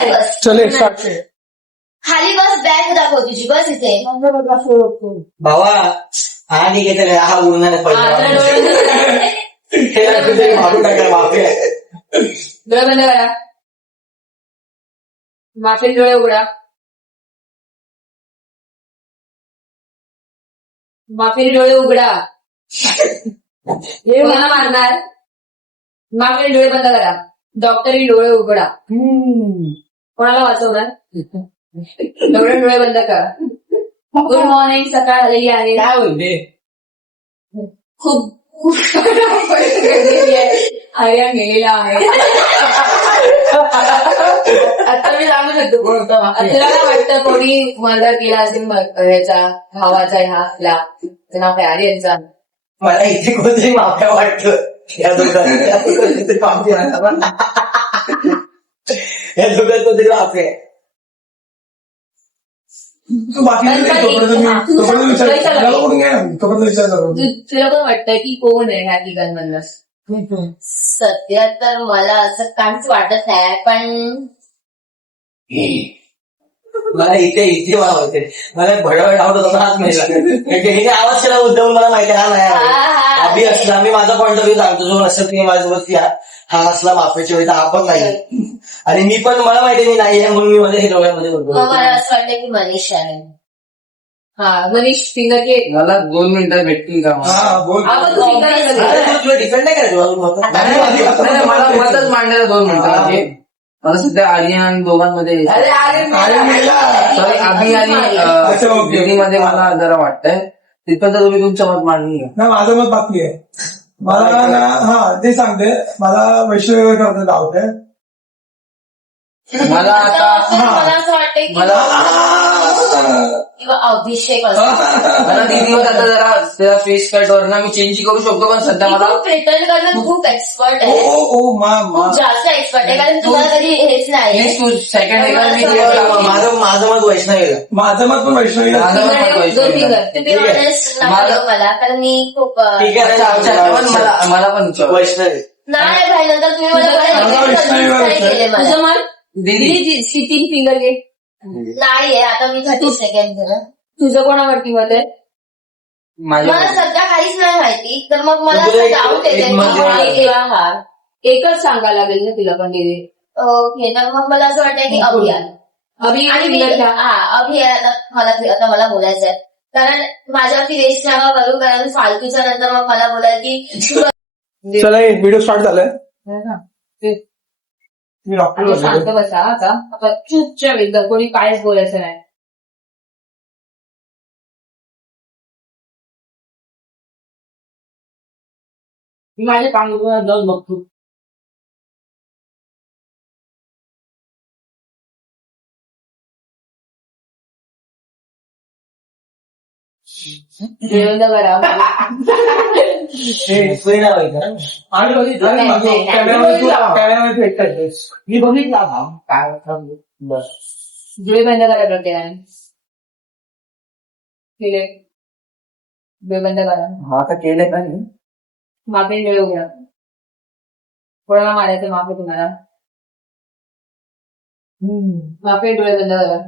चले स्टार्ट कर. खाली बस, बॅग दाखव तुझी, बस इथे. भावा हा ठीक आहे चल हा उडणार आता पहिला डोळे मारून टाका बापरे. डोळे बंद करा. माफी डोळे उघडा. माफी डोळे उघडा. कोणाला मारणार? माफी डोळे बंद करा. डॉक्टरी डोळे उघडा. कोणाला वाचवणार? डोळे बंद करा. गुड मॉर्निंग, सकाळ झालेली आहे. काय बोलते खूप खूप आर्या गेलेला आहे. आता मी सांगू शकतो तुला काय वाटतं कोणी मर्डर केला असेल ह्याचा भावाचा ह्याला त्याचं नाव काय आर्यनचा. मला इथे कोणतरी माफ्या वाटतं या दोघांत या दोघांत कोणतरी माफी आहे. तुला पण वाटतं की कोण आहे ह्या तिघांमधनं? सध्या तर मला असं काहीच वाटत नाही, पण मला इथे मला माहिती मला भडभड आवडत होता हाच नाही आवाज केला उद्धव मला माहिती हा नाही अभि असला मी माझा पॉईंट ऑफ व्ह्यू सांगतो जो नसेल तुम्ही माझ्यासोबत हा असला माफीची वेळ हा पण नाही आणि मी पण मला माहिती मी नाही आहे म्हणून मी मध्ये हे दोघांमध्ये बोलतो. मला असं वाटतं की मनीष आहे. हा मनीष फिंगर घे. मला 2 मिनिटं भेटतील का? आपण तू फिंगर तुला डिफेंड नाही करायचं अजून मत मला मतच मांडायला 2 मिनिटं. मला सध्या आर्यन आणि दोघांमध्ये सॉरी अभि आणि दिदीमध्ये मला जरा वाटतंय तिथपर्यंत तुम्ही तुमचं मत मांडून घ्या. ना माझं मत बाकी आहे. मला ना ते सांगते मला वैष्णव डाऊट आहे. मला आता मला असं वाटतं की किंवा अभिषेक मला दिदीवर आता जरा त्या फेस कटवर ना मी चेंज करू शकतो पण सध्या मला प्रिटेंड करणं खूप एक्सपर्ट आहे. खूप जास्त एक्सपर्ट आहे कारण तुम्हाला कधी हेच नाही. सेकंड माझं मत वैष्णवीला. माझं मत पण वैष्णवीला. मला कारण मी खूप ठीक आहे मला पण वैष्णवी नाही भाई नंतर तुम्ही मला तुझं मन दीदी 3 फिंगर घे. नाहीये आता मी 30 सेकंड झालं. तुझं कोणावरती मत आहे? मला सध्या काहीच नाही माहिती तर मग मला डाऊट येते हा एकच सांगायला लागेल ना तिला पण दीदी. ओके तर मग मला असं वाटतं की अभि अभि आता मला बोलायचं आहे कारण माझ्यावरती रेस नका करू कारण फालतूच्या नंतर मग मला बोलायला की चला व्हिडिओ स्टार्ट झालाय. मी डॉक्टर शांत बसा आता चुपचाप एकदम कोणी काहीच बोलायचं नाही. मी माझ्या कामावर जाऊन बघतो. जेवण करा. मी बघितला काय जुळे बंद करा प्रत्येकाने. ठीक आहे जुळे बंद करा. हा तर केलंय का नाही. माफी डोळे उघडा. कोणाला मारायचं माफी तुम्हाला. माफी डोळे बंद करा.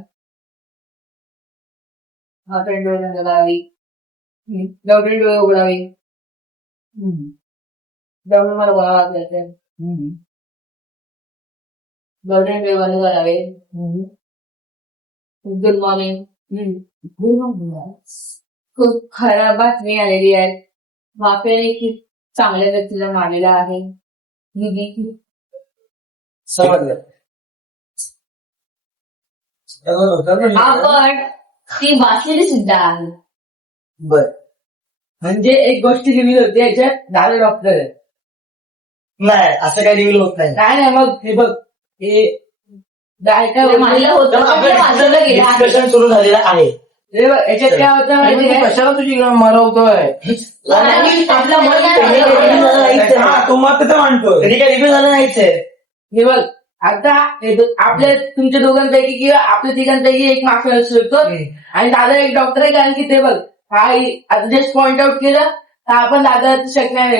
माफी डोळे बंद करावी. डॉक्टरी डोळे उघडावी. डॉक्टर मला बोलावं वाचायचं. डॉक्टरी डोळे बंद करावे. Good morning. खूप खराब बातमी आलेली आहे. माफीने खूप चांगल्या व्यक्तीला मारलेला आहे. समजलं. आपण ती वाचलेली सुद्धा आहे. बर म्हणजे एक गोष्ट रिव्हील होते याच्यात दादा डॉक्टर आहे. नाही असं काही रिव्हील होत नाही. काय नाही मग हे बघ हे मारलं होतं डिस्कशन सुरू झालेलं आहे. याच्यात काय होतं माहिती कशाला तुझी मरवतोय. तो मत तर मांडतोय. तरी काय रिव्ह्यू झालं नाहीच आहे. हे बघ आता आपल्या तुमच्या दोघांपैकी किंवा आपल्या तिघांपैकी एक माफी असू शकतो आणि दादा एक डॉक्टर आहे कारण की ते बघ हा आता जस्ट पॉइंट आउट केलं तर आपण दादा शक नाही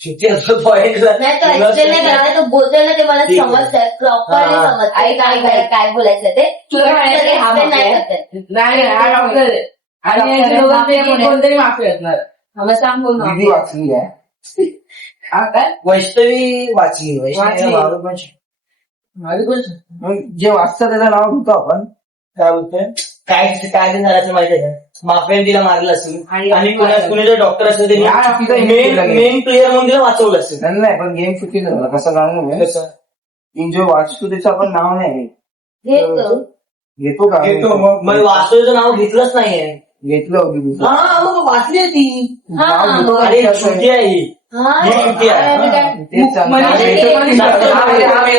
किती असं पॉईंट नाही तो एक्सप्लेन नाही करणार, तो बोलतोय ना ते मला ठीक आहे. समजतंय, प्रॉपरली हा. समजतंय काय बोलायचं ते. तुला काय माहिती, हा explain नाही माफिया आहे? करताय. नाही हा डॉक्टर आहे. आणि यांच्या दोघांपैकी कोणतरी माफी असणार. आम्हाला सांग कोण दीदी माफी आहे. वाचली आहे. हा काय वैष्णवी वाचली. वाचली. माझी गोष्ट. मग जे वाचतं त्याचं नाव घेतो आपण. काय बोलतोय काय काय ते झालं माहितीये का, माफियाने तिला मारलं असेल आणि आणि कुणी जर डॉक्टर असेल या तिथं त्यांनी इमेज लागेल. मेन प्लेअर म्हणून तिला वाचवलं असेल. नाही नाही, पण गेम चुकीचं झालं. कसं जाणून कसं? की जो वाचतो त्याचं आपण नाव नाही घेतो. घेतो का घेतो मग वाचवचं नाव घेतलंच नाहीये. घेतलं होती दुसरं. हा मग वाचली आहे ती. हा. घेतो का अरे ते असं? चुकी आहे ही. हा. ही चुकी आहे. आणि काय? तेच सांगतो. म्हणजे आणि ते- ते पण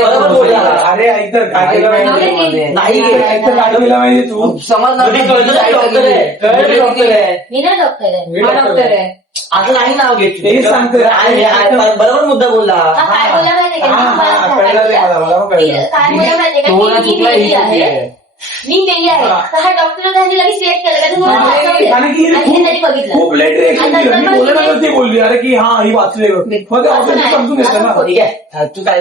बरोबर बोलला. अरे ऐकतं काय केलं माहिती? नाही ऐकतं काय केलं माहिती तू? समजणार म्हणजे कळतं ते डॉक्टर आहे. कळतं ते डॉक्टर आहे. मी ना डॉक्टर आहे. हा डॉक्टर आहे. आता नाही नाव घेत. तेच सांगतोय. बरोबर मुद्दा बोलला. हा काय बोला माहितीये का, हा, मी मला हा, कळलं रे मला, मला पण ती कळलं. काय बोला माहितीये का, तो बोला मी चुकला, ही मेली चुकी आहे, आहे. मी मेली आहे, तर हा डॉक्टर त्यांनी लगेच सिलेक्ट केलं का तुम्ही मला वाचवलंय. कारण की हिने आणि हे त्यांनी बघितलं. खूप लेट रिएक्शन आणि दिलं. मी नंतर बोलल्यानंतर मग ती बोलली अरे की हा ही वाचली मग ते ऑफिस समजून घेतलं ना. ठीक आहे तू काय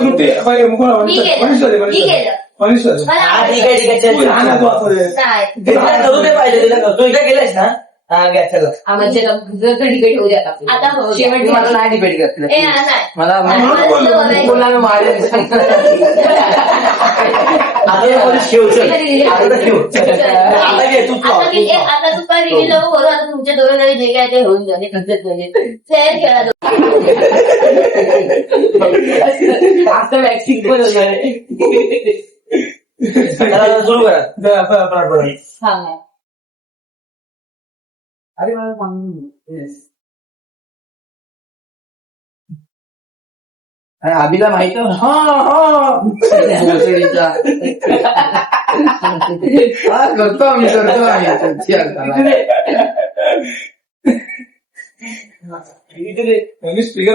तृप्ती पहिले मुकुंद मी केलं. मनीष झाले, मी केलं. मनीष झाले. मला हा आवडलं. ठीक आहे ठीक आहे चल. तू लहान आहे, तू वाचवले. नाही. तिला करू दे पाहिजे तिला तू इथे गेलायस ना. हा घ्या चला. आम्हाला डिबेट होऊ द्या आता. आता हो. शेवट मला नाही डिबेट घेतलं. ए, नाही. मला म्हणून बोललो. मुकुंदला मी मारेल. आता मला शिव चल. आता शिव. आता घे तू आता मी आता तू काय रिव्ह्यू नको करू, आता तुमच्या दोघांमध्ये जे काय ते होऊन जाणे शेअर केला तो. आता वॅक्सिन पण होणार आहे. सुरू करा. जर आता आपण आठवलं. सांगा. अरे मला सांग. आणि आबीला माहित हा करतो आम्ही स्पीकर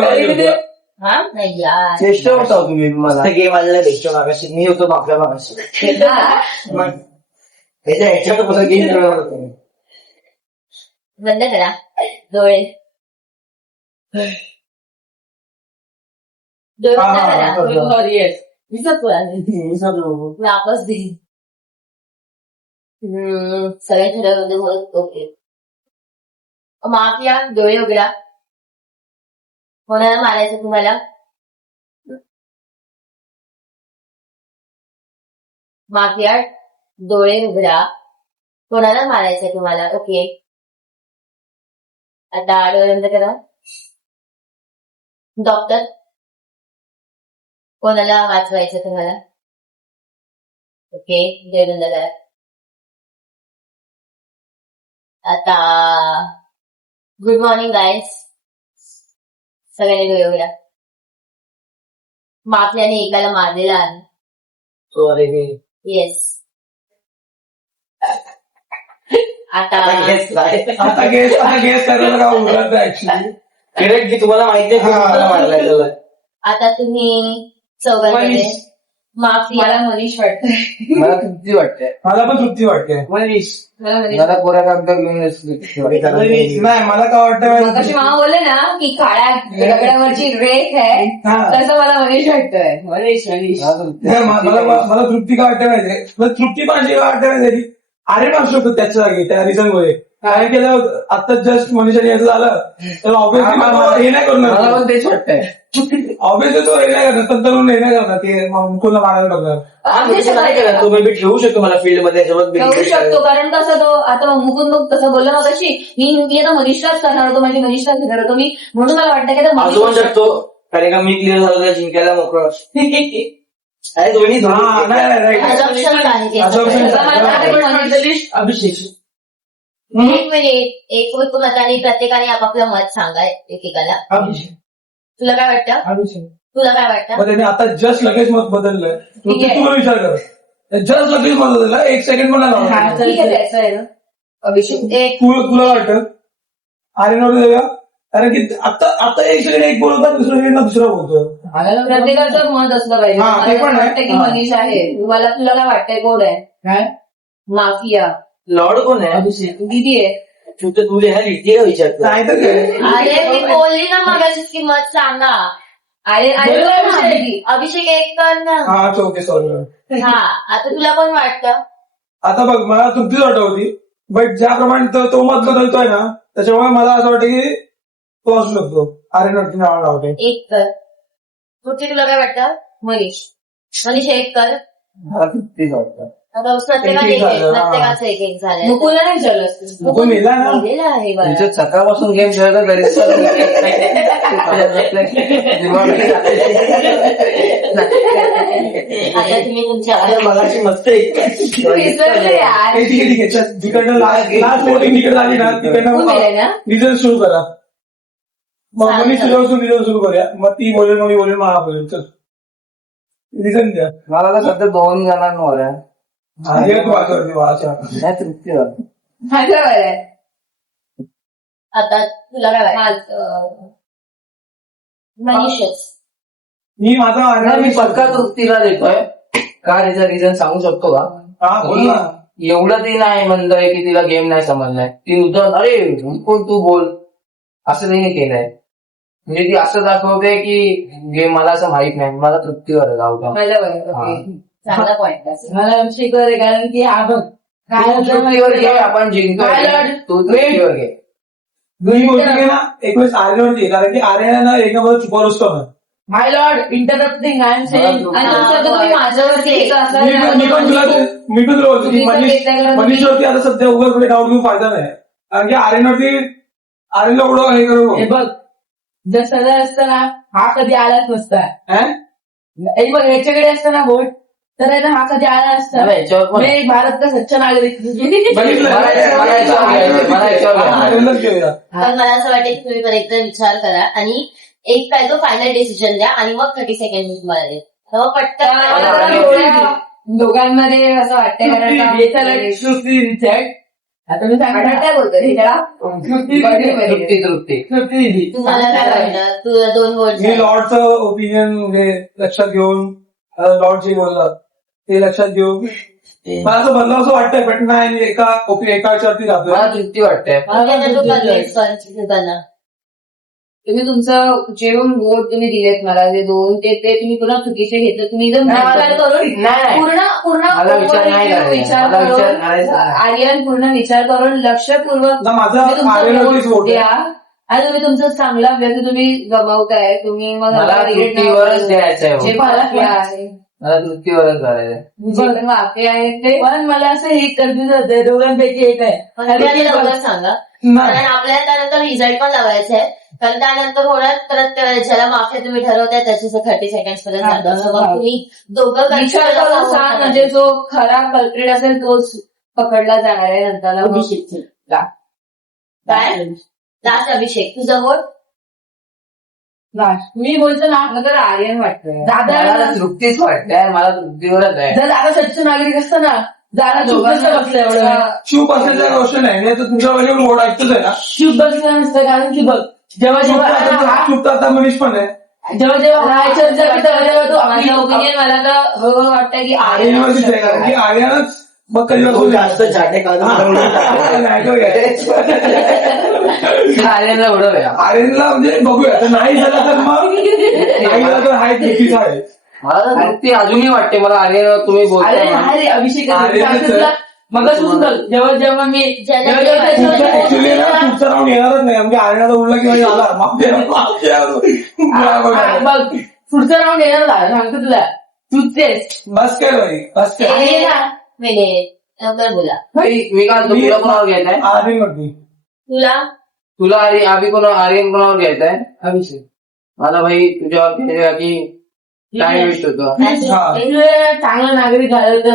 हा नाही यार. चेष्टा होता तुम्ही मला. गेम आलेला भेटतो मागाशी मी होतो मागच्या मागाशी मग त्याच्या ह्याच्यात गेम बंद करा डोळे. डोळे बंद करा. दिसत वापस दे. सगळ्या ठरवलं बोलत ओके. माफिया डोळे उघडा. कोणाला मारायचं तुम्हाला? माफिया डोळे उघडा. कोणाला मारायचं तुम्हाला? ओके. आता डोळे बंद करा. डॉक्टर कोणाला वाचवायचं तुम्हाला? ओके. डोळे बंद करा. आता गुड मॉर्निंग गाईज. सगळ्यांनी डोळे उघडा. माफियाने एकाला मारलेला आहे. अरे येस. आता आता गेस करायला का उघडत ऍक्च्युली. करेक्ट की तुम्हाला माहिती आहे मला मारलाय त्याला. आता तुम्ही चौघांमध्ये माफिया मला मनीष वाटतंय. मला तृप्ती वाटते. मला पण तृप्ती वाटते. मनीष मला मनीष. मला कोऱ्या कागदा घेऊन येतो. नाही मला काय वाटतं मग कशी मामा बोलले ना की काळ्या दगडावरची रेख आहे, हा. तसं मला मनीष वाटतंय. मनीष मनीष. नाही, मला तृप्ती काय वाटतं माहितीये. मला तृप्ती पण जेव्हा वाटतं माहिती अरे मारू शकतो त्याच्या जागी त्या रिझन मध्ये. काय केलं आता जस्ट मनीषाने याचं झालं तर ऑब्विसली मला हे नाही मला करणार. पण तेच वाटतंय. ऑब्विसली तो हे नाही करणार तंत्र हे नाही करणार ते मुकुंदला मारायला टाकणार. नाही करा तुम्ही बी ठेवू शकतो मला फील्ड मध्ये ठेवू शकतो, कारण कसं तो आता मुकुंद मग तसं बोलला ना कशी मी आता मनीषलाच करणार होतो, माझी मनीषलाच घेणार होतो मी, म्हणून मला वाटतं की आता अजून मनीष शकतो कारण का मी क्लिअर झालो तर जिंकायला मोकळं. अरे दोन्ही हा, नाही, right. assumption आहे. Assumption. मला वाटतं की मनीष- अभिषेक एक मिनिट. एकमताने प्रत्येकाने आपापलं मत सांगा एकेकाला. तुला काय वाटतं? तुला काय वाटतं? मग त्याने आता जस्ट लगेच मत बदललंय. ठीक आहे. तुला विचार कर जस्ट लगेच मत बदललं. एक सेकंड पण नाही हा, लावला. ठीक आहे, त्याचं आहे ना. अभिषेक एक तुला वाटतं आर्यनवर देऊया कारण की आता एक सेकंड एक बोलतो दुसरं सेकंड दुसरा बोलतो. प्रत्येकाचं मत असलं पाहिजे. हा, ते मला पण आहे. वाटतं की हा. मनीष आहे. मला तुला काय वाटतंय कोण आहे? काय माफिया लॉर्ड कोण आहे? अभिषेक दीदी आहे. तू लिहायला लिहिते का विचारतो नाही तर काय. अरे मी बोलली ना मगाशी किंमत सांगा. अरे अभिषेक एक कर ना. हा ओके सॉरी. हा आता तुला पण वाटतं. आता बघ मला तृप्तीच वाटवती, बट ज्याप्रमाणे तो मत बदलतोय ना त्याच्यामुळे मला असं वाटतं की तो असू शकतो. आर्यनवरती नाव लावते. एक कर. पुढची तुला काय वाटतं? मनीष एक कर. मला तृप्तीच वाटतं. आता प्रत्येकाचे एक-एक झालं. प्रत्येकाचं एक झालंय. मुकुला नाही विचारलं मुकुल नेला ना. लिहिलेलं आहे बरं. तुमच्या सकाळपासून गेम खेळत तरी आता तुम्ही तुमच्या मगाशी मस्त एक विसरले यार. हे ठीक आहे ठीक आहे चल, जिकडनं लास्ट वोटिंग तिकडे झाली ना तू दिलंय ना? तिकडनं रिझल्ट सुरू करा. मग चालेल. मनीष तुझ्यापासून रिझल्ट सुरू करूया. मग ती बोलेल मग मी बोलेल मग हा बोलेल. चल रिझल्ट द्या. मला तर सध्या 2 जणांवर आहे. हे तू वाचवते वाचा. नाही तृप्तीवर. माझं बरं आहे. आता तुला काय वाटतं? मनीषच. मी माझा नाही, मी आर्यन पक्का तृप्तीला देतोय. का त्याचा रिझन सांगू शकतो का? हा बोल ना. एवढं ती नाही म्हणतोय की तिला गेम नाही समजलाय. ती उद्धव अरे कोण तू बोल असं तिने केलंय. म्हणजे ती असं दाखवते की गेम मला असं माहित नाही. मला तृप्तीवर गावतो. माझं बरं हा. ओके. चांगला पॉईंट आहे. मला अभिषेक वर आहे, कारण की हा बघ तृप्तीवर घे, आपण जिंकतो. तू तृप्तीवर घे. मी बोलतो की ना एक वेळेस आर्यनवरती आहे, कारण की आर्यन एक नंबर चुकवलं असतो ना. My lord interrupting I am saying. आणि तुमचं तर तुम्ही माझ्यावरती एक असं मी पण तुला बोलतो की मनीषवरती आता सध्या उगाच डाऊट घेऊन फायदा नाही. कारण की आर्यनला एवढं हे करू. हे बघ जर सगळं असतं ना हा कधी आलाच नसता. एक बघ ह्याच्याकडे असतं ना बोट तर आहे ना हा कधी आला नसता. मला याच्यावर पण मी एक भारत का सच्च नागरिक. आर्यनलाच घेऊया. पण मला असं वाटतं की तुम्ही पण एकदा विचार करा आणि एक काय तो फायनल डिसिजन द्या आणि मग 30 सेकंड तुम्हाला देत. तेव्हा पटकन दोघांमध्ये असं वाटतंय कारण आता मी सांगणार काय बोलतो तृप्ती तुम्हाला काय वाटतं? तुला 2 वर्ड मी लॉर्डचं ओपिनियन म्हणजे लक्षात घेऊन लॉर्ड जे बोललं ते लक्षात घेऊन मला असं बदलाव असं वाटतंय, पण नाही मी एका याच्यावरती जातोय. मला तृप्ती वाटते. तुम्ही तुमचं जेवण वोट तुम्ही दिलेत मला जे 2 ते तुम्ही पुन्हा चुकीचे घेतले. तुम्ही एकदम विचार करून नाही पूर्ण मला विचार नाही करायचा. विचार मला विचार करून करायचा नाही. आर्यन पूर्ण विचार करून लक्षपूर्वक ना माझा तुम्ही तुमचं आर्यनवरतीच vote वोट आहे. द्या. आणि तुम्ही तुमचं चांगला अभ्यास तुम्ही गमावताय. तुम्ही मग मला तृप्तीवरच द्यायचं आहे. जे मला आहे मला तृप्तीवरच करायचं. जे माफी आहे ते पण मला असं हे कन्फ्युज होतंय दोघांपैकी एक आहे. लवकर सांगा नाही कारण आपल्याला त्यानंतर रिझल्ट पण लावायचा आहे. कारण त्यानंतर होणार परत ज्याला माफी तुम्ही ठरवताय त्याचे 30 सेकंड पर्यंत जातं. मग तुम्ही दोघं विचार करून सांग म्हणजे जो खरा कल्प्रेट असेल तोच पकडला जाणार आहे नंतर. काय लास्ट अभिषेक तुझं वोट मी बोलतो ना नंतर आर्यन वाटतंय. मला दादा तृप्तीच वाटते. मला तृप्तीवरच आहे. जर दादा सच्च नागरिक असतं ना दादा चूप कसं बसलं एवढं चूप असण्याचा गोष्ट नाही. नाही तर तुमच्या वेळी वोट ऐकतोच आहे ना. चूप बसलं नसतं कारण की बघ जेव्हा जेव्हा चूप तर आता मनीष पण आहे. जेव्हा राहायचं तेव्हा तू आपली ओपिनियन मला तर वाटतं की आर्यनवरतीच आहे, कारण की आर्यनच मग कधी खूप जास्त चाटे काढून आर्यनला उडवूया. आर्यनला म्हणजे बघूया तर नाही झालं तर मग नाही झालं तर हाय चुकीचं आहे. मला तर तृप्ती अजूनही वाटते. मला आर्यन तुम्ही बोलताय ना. अरे अभिषेक आर्यनच आहे. मग जेव्हा मी ऍक्च्युली ना पुढचा राऊंड येणारच नाही. म्हणजे आर्यनाचा उडला की म्हणजे आला बघ पुढचा राऊंड येणार सांगतो तुला तूच तेच बस काय भाई बस काय लवकर बोला. मी काय तुला कोणावर घ्यायचंय? आर्यनवरती तुला आर्यन कोणावर घ्यायचंय? अभिषेक. मला भाई तुझ्यावर घ्यायचं की काय वेस्ट होतो. चांगला नागरिक घालवतो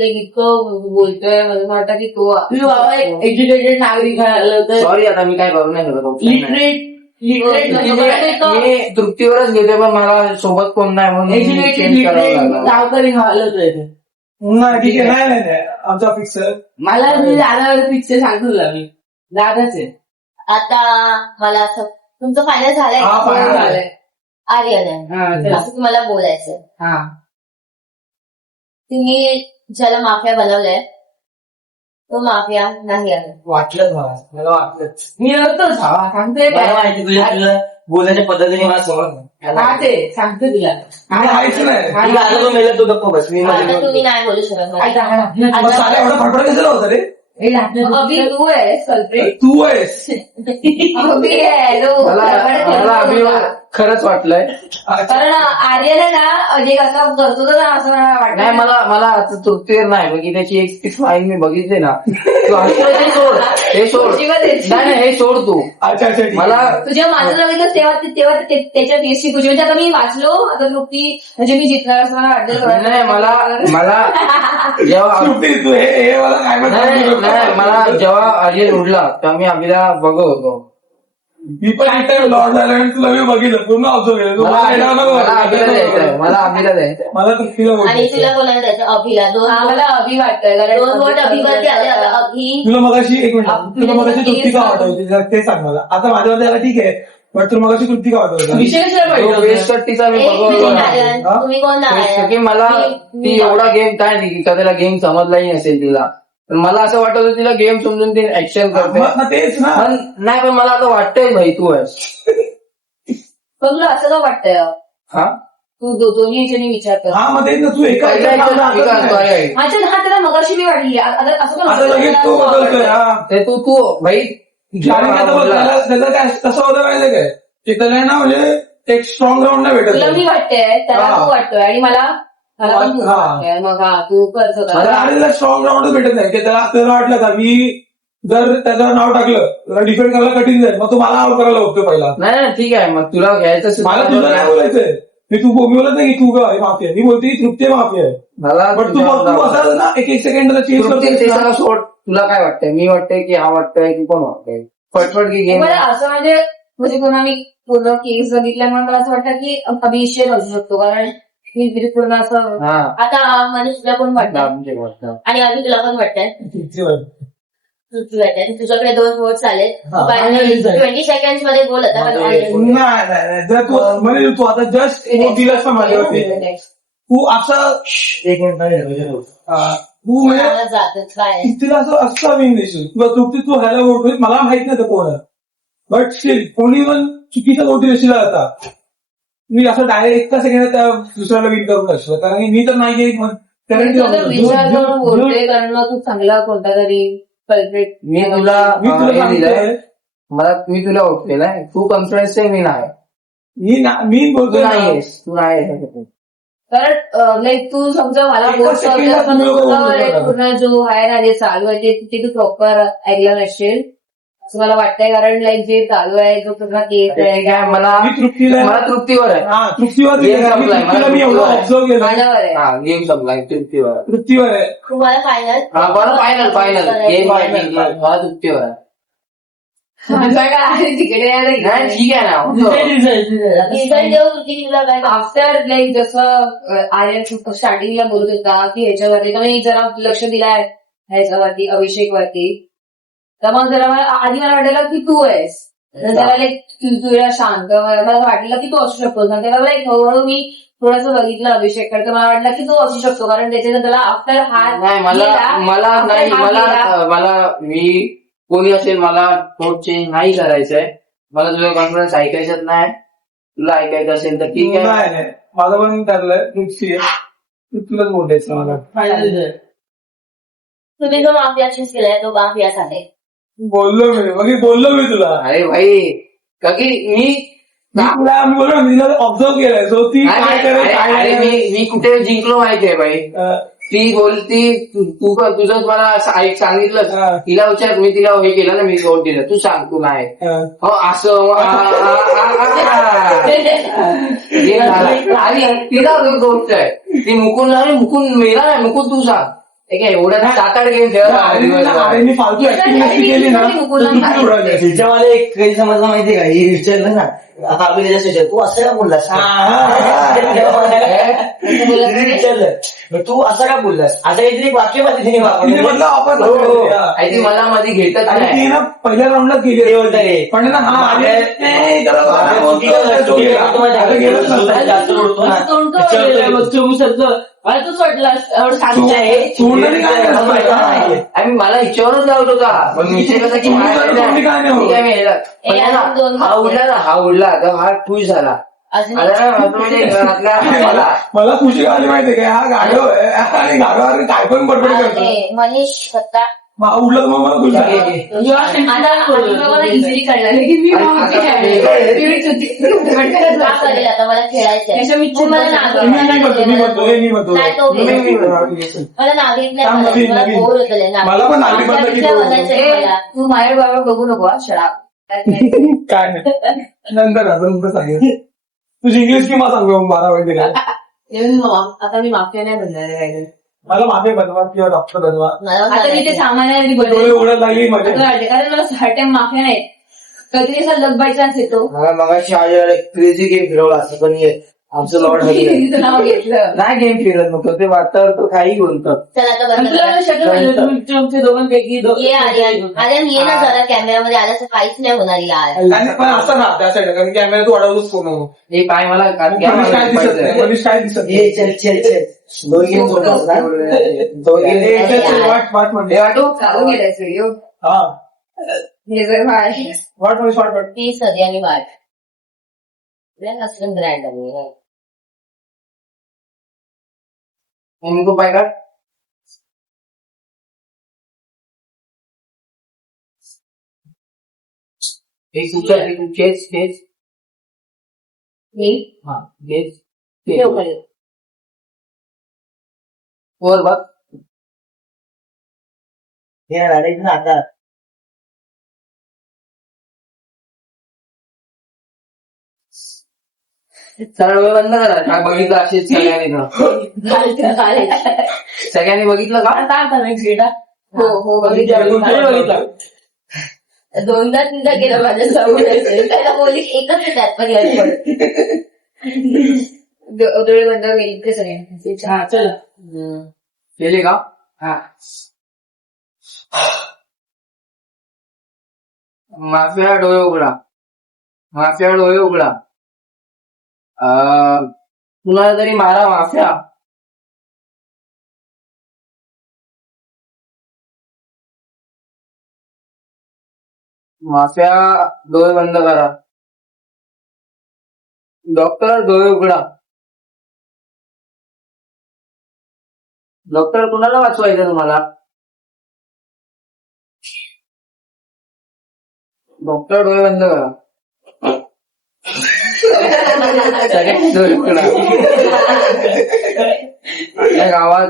इतकं बोलतोय मला वाटतं की तो एज्युकेटेड नागरिक घालवतोय. सॉरी आता मी काय करू नाही शकत. लिटरेट मी तृप्तीवरच घेते पण मला सोबत कोण नाही म्हणून एज्युकेटेड change करावं लिटरेट लागलं. गावकरी घालवतोय नाही ठीक आहे. नाही नाही आमचा फिक्स आहे. मला मी दादावर पिक्चर सांगतो तुला मी दादाच आहे. आता मला असं तुमचं फायनल झालंय हा, का? final झालंय. आर्यन आहे असं तुम्हाला बोलायचं. हा तुम्ही ज्याला माफिया बनवलंय तो माफिया नाही आला. वाटलंच मला वाटलंच. मी नव्हतोच हवा सांगते मला माहिती तुझ्या बोलण्याच्या पद्धतीने मला समज हा ते सांगते तुला व्हायचं नाही. ठीक आहे, आता तो मेला तू गप्प बस. मी आता मध्ये तुम्ही नाही बोलू शकत मला. मग साला एवढा फटफट कशाला होता रे? अभि तू आहेस कल्प्रेट. तू आहेस. अभि आहे तो. मला अभिमान खरंच वाटलंय. कारण आर्यन आहे ना जे असं करतो ना असं मला नाही वाटतं. मला आता तृप्तीवर नाही की त्याची एक स्पीच फाईन मी बघितली ना तू हसतोय ते सोड हे सोड नाही हे सोड तू अच्छा अच्छा ठीक आहे. मला तुझ्या माझं बघितलं तेव्हा त्याच्या टेस्टी तुझी म्हणजे आता मी वाचलो आता तृप्ती म्हणजे मी जिंकणार असं मला वाटलं. नाही मला जेव्हा तृप्ती, तू हे मला काय नाही म्हणतो? मला जेव्हा आर्यन उडला तेव्हा मी अभिला बघत होतो. मी पण इथे लॉर्ड झाला आणि तुला मी बघितलं पूर्ण ऑब्झर्व केलं. तू मला येणार नको. मला अभिला द्यायचं मला तृप्तीला आणि बोलतो. तुला कोणाला द्यायचं? अभिला. हा मला अभि वाटतंय दोन वोट अभिवरती आले. आता अभि तुला मगाशी एक मिनिट, तुला मगाशी तृप्ती का वाटवते ते सांग मला. आता माझ्यावर याला ठीक आहे, पण तुला मगाशी तृप्ती का वाटवते? बेस्ट कट्टीचा मी एक बघत मिनिट होतो. आर्यन, तुम्ही कोण नारायण? की मला ती एवढा गेम काय नाही का त्याला गेम समजलाही नसेल तिला पण मला असं वाटत होतं तिला गेम समजून ती ऍक्शन करते. मग तेच ना. पण नाही पण मला आता वाटतंय भाई तू आहेस. पण तुला असं का वाटतंय हा तू दोन्ही ह्याच्याने विचार कर. हा मग तेच ना, तू एका अच्छा हा त्याला मगाशी मी वाटली आता असं पण आता लगेच तो बदलतोय. हा ते तू भाई आणि आता बघ, त्याला काय कसं होतं माहितीये काय, की त्याला ना म्हणजे एक स्ट्रॉंग ग्राउंड नाही भेटत. तुला मी वाटतंय त्याला हा. तू वाटतोय आणि मला पण तू हा. वाटतंय. मग हा तू करतो मला आणि त्याला स्ट्रॉंग ग्राउंड भेटत नाही, की त्याला वाटलं का मी जर त्याचं नाव टाकलं तर डिफेंड करायला कठीण जाईल, मग तो मला आउट करायला बघतो पहिला. नाही ठीक आहे मग तुला घ्यायचं मला तुला नाही बोलायचंय, मी बोलत नाही की तू काय माफी आहे, मी बोलते की तृप्ती माफी आहे. मला पण तू असं ना एक सेकंडला चेंज ते करतो. सगळं सोड. तुला काय वाटतंय? मी वाटतंय की हा वाटतंय की कोण वाटतंय फटफट की गेम मला असं म्हणजे पुन्हा मी पूर्ण केस बघितल्यामुळे मला असं वाटतं की अभिषेक असू शकतो कारण ही पूर्ण असं हा आता मनीष तुला कोण वाटतं? आमचे वाटतं. आणि अभि तुला कोण वाटतंय? तृप्ती वाटतंय. तुझ्याकडे 2 वोट्स आलेत. हा. 20 सेकंड मध्ये बोल आता. नाही जर तू म्हणजे तू आता जस्ट दिलास ना माझ्यावरती, तू असं एक मिनिट तू म्हणजे मला जातच काय तिला असं विन देशील किंवा तृप्ती तू ह्याला वोट देशील, मला माहित नाही कोण आहे, बट स्टील कोणी पण चुकीचं वोट देशील आता मी असं डायरेक्ट एका सेकंड त्या दुसऱ्याला विन करून असलं, कारण मी तर नाही घेत. मग विचार करून बोलते कारण मग तू चांगला कोणता तरी कल्प्रेट मी तुला मी तुला हे दिलंय. सांगतोय, मी तुला वोट केलाय. तू कॉन्फिडन्स मी नाही. मी तू बोलतोय ना. नाहीयेस. तू नाही कारण लाईक तू समजा मला एका बोलतो सेकंदात पण तुम्ही लोकं तुझा बोलू like शकता. पूर्ण जो आहे ना जे चालू आहे ते तू प्रॉपर ऐकलं नसेल असं मला वाटतंय कारण लाईक जे चालू आहे जो पूर्ण केस आहे काय मला मी तृप्तीला मला तृप्तीवर आहे. हा तृप्तीवर Game दिलं. मी संपलाय. तृप्तीला मी एवढं मला ऑब्झर्व केलं. माझ्यावर आहे. हा गेम संपला तृप्तीवर आहे. तृप्तीवर आहे. तुम्हाला फायनल हा बरं फायनल गेम आहे मला तृप्तीवर आहे. माझा काय आहे तिकडे नाही ठीक आहे ना होतं. रिझल्ट देऊ तुझी तुला काय आफ्टर लाईक जसं आर्यन स्टार्टिंगला बोलत होता की ह्याच्यावरती तर मी जरा लक्ष दिलाय ह्याच्यावरती अभिषेकवरती तर मग जरा आधी मला वाटलं की तू आहेस जरा लाईक तुला शांत मला वाटलं की तू असू शकतो तेव्हा लाईक हळूहळू मी थोडंसं बघितलं अभिषेककडे तर मला वाटलं की तू असू शकतो कारण त्याच्यानंतर त्याला आफ्टर हार नाही मला मी कोणी असेल मला थोड चेंज नाही करायचंय. मला तुझा कॉन्फिडन्स ऐकायचाच नाही. तुला ऐकायचं असेल तर ठीक आहे. नाही नाही. माझं पण ठरलंय तृप्ती आहे, तुलाच वोट द्यायचं मला. तुम्ही जो माफिया चूज केलाय तो माफियाच आहे. बोललो मी तुला. अरे भाई का की मी तुला बोललो मी तिला ऑब्झर्व केलंय, सो ती काय करेल काय अरे नाही. मी कुठे जिंकलो माहितीये भाई. ती बोलती तू तुझं मला सांगितलं तिला विचार मी तिला हे केलं ना मी वोट दिलं तू सांग तू नाही हो असं आणि तिला गोष्ट आहे ती मुकुंद मेला नाही मुकुंद तू सांग एवढ्या 7-8 गेम अरे मी फालतू ऍक्टिंग नसती केली ना तर तृप्ती उडाली. तिच्या मला एक काही समजलं माहितीये का, ही विचारलं ना अभि त्याच्या तू असं का बोललास विचारलं तू असं का बोललास आता काहीतरी वाक्य तिने वापरलं म्हटलं आपण ती मला मध्ये घेतच आणि ती नाही. ना पहिल्या राऊंडला गेली पण ना हा जास्त उडतो तोंड तुम्ही सगळं मला तूच वाटलं तोंडाने काय नाही. आणि मला हिच्यावरच लावत होता पण विषय कसा की तोंडाने काय नाही होत. ठीक आहे, मी ह्याला- पण आहे ना, हा उडला तर हा खुश झाला. अजून आता ना, असं म्हणजे घरातल्या मला मला खुशी आली माहितीये का, हा गाडव आहे आणि गाडवावर काय पण बडबड करतो. मनीष स्वतः मग उडलं तर मग मला खुश झाली. आता इझिली कळलं की मी माफी आहे. का करेल आता मला खेळायचंय मला मी म्हणतो नाही तो मला नागिन थांब, नाही मला नवीन. बोर होतं मला पण नागिन बनलं की बोर. तू माझ्या बाबा बघू नको हा, शळा काय नाही नंतर अजून सांगेल. तुझी इंग्लिश किंवा सांगू 12 माहिती का. आता मी माफिया नाही बनणार आहे. मला मागे बनवा किंवा डॉक्टर बनवा. आता मी ते सामान्य डोळे उडत लागली मजा. कारण मला हर टाइम माफिया नाही कधी असा लग बाय चान्स येतो. मला मगाशी आलेला क्रेझी गेम फिरवला असं पण आमचं लॉर्ड हरी आहे. तिचं नाव घेतलं नाही गेम फिरत नको ते वाटतं तो काही बोलतो. चल आता आणि बंद तुला करा. शक्य नाही, तुमच्या दोघांपैकी ये आर्यन आर्यन ये ना जरा कॅमेरामध्ये आल्याचं काहीच नाही होणार यार. आणि पण असं ना त्या साईड कारण कॅमेरा तू अडवतोच फोन. हे पाय मला मनीष काय दिसत नाही. मनीष काय दिसत नाही. ये चल दोन गेम सोडतात ना. दोन ए, गेम चल, चल, वाट म्हणते. वाटू चालू केलाय व्हिडिओ हा हे जर आहे वाट म्हणजे वाट. ती सध्या मी वाट असं ब्रँड आहे. इनको पाय काढ. एक तुमच्या खेच मी हा खेच ठेव खाली. वर बघ. हे डायरेक्ट आता सरळ वेळ बंद करा. काय बघितलं असेच सगळ्यांनी बघितलं का. हो हो बघितलं. दोनदा तीनदा गेलं माझ्या समोर त्याला बोली एकच येतात पण डोळे बंद केली इतके सगळे. हा चल केले का. हा माफिया डोळे उघडा. कुणाला तरी मारा माफिया. डोळे बंद करा. डॉक्टर डोळे उघडा. डॉक्टर कुणाला वाचवायचं तुम्हाला. डॉक्टर डोळे बंद करा. सगळ्यांनी डोळे उघडा. या गावात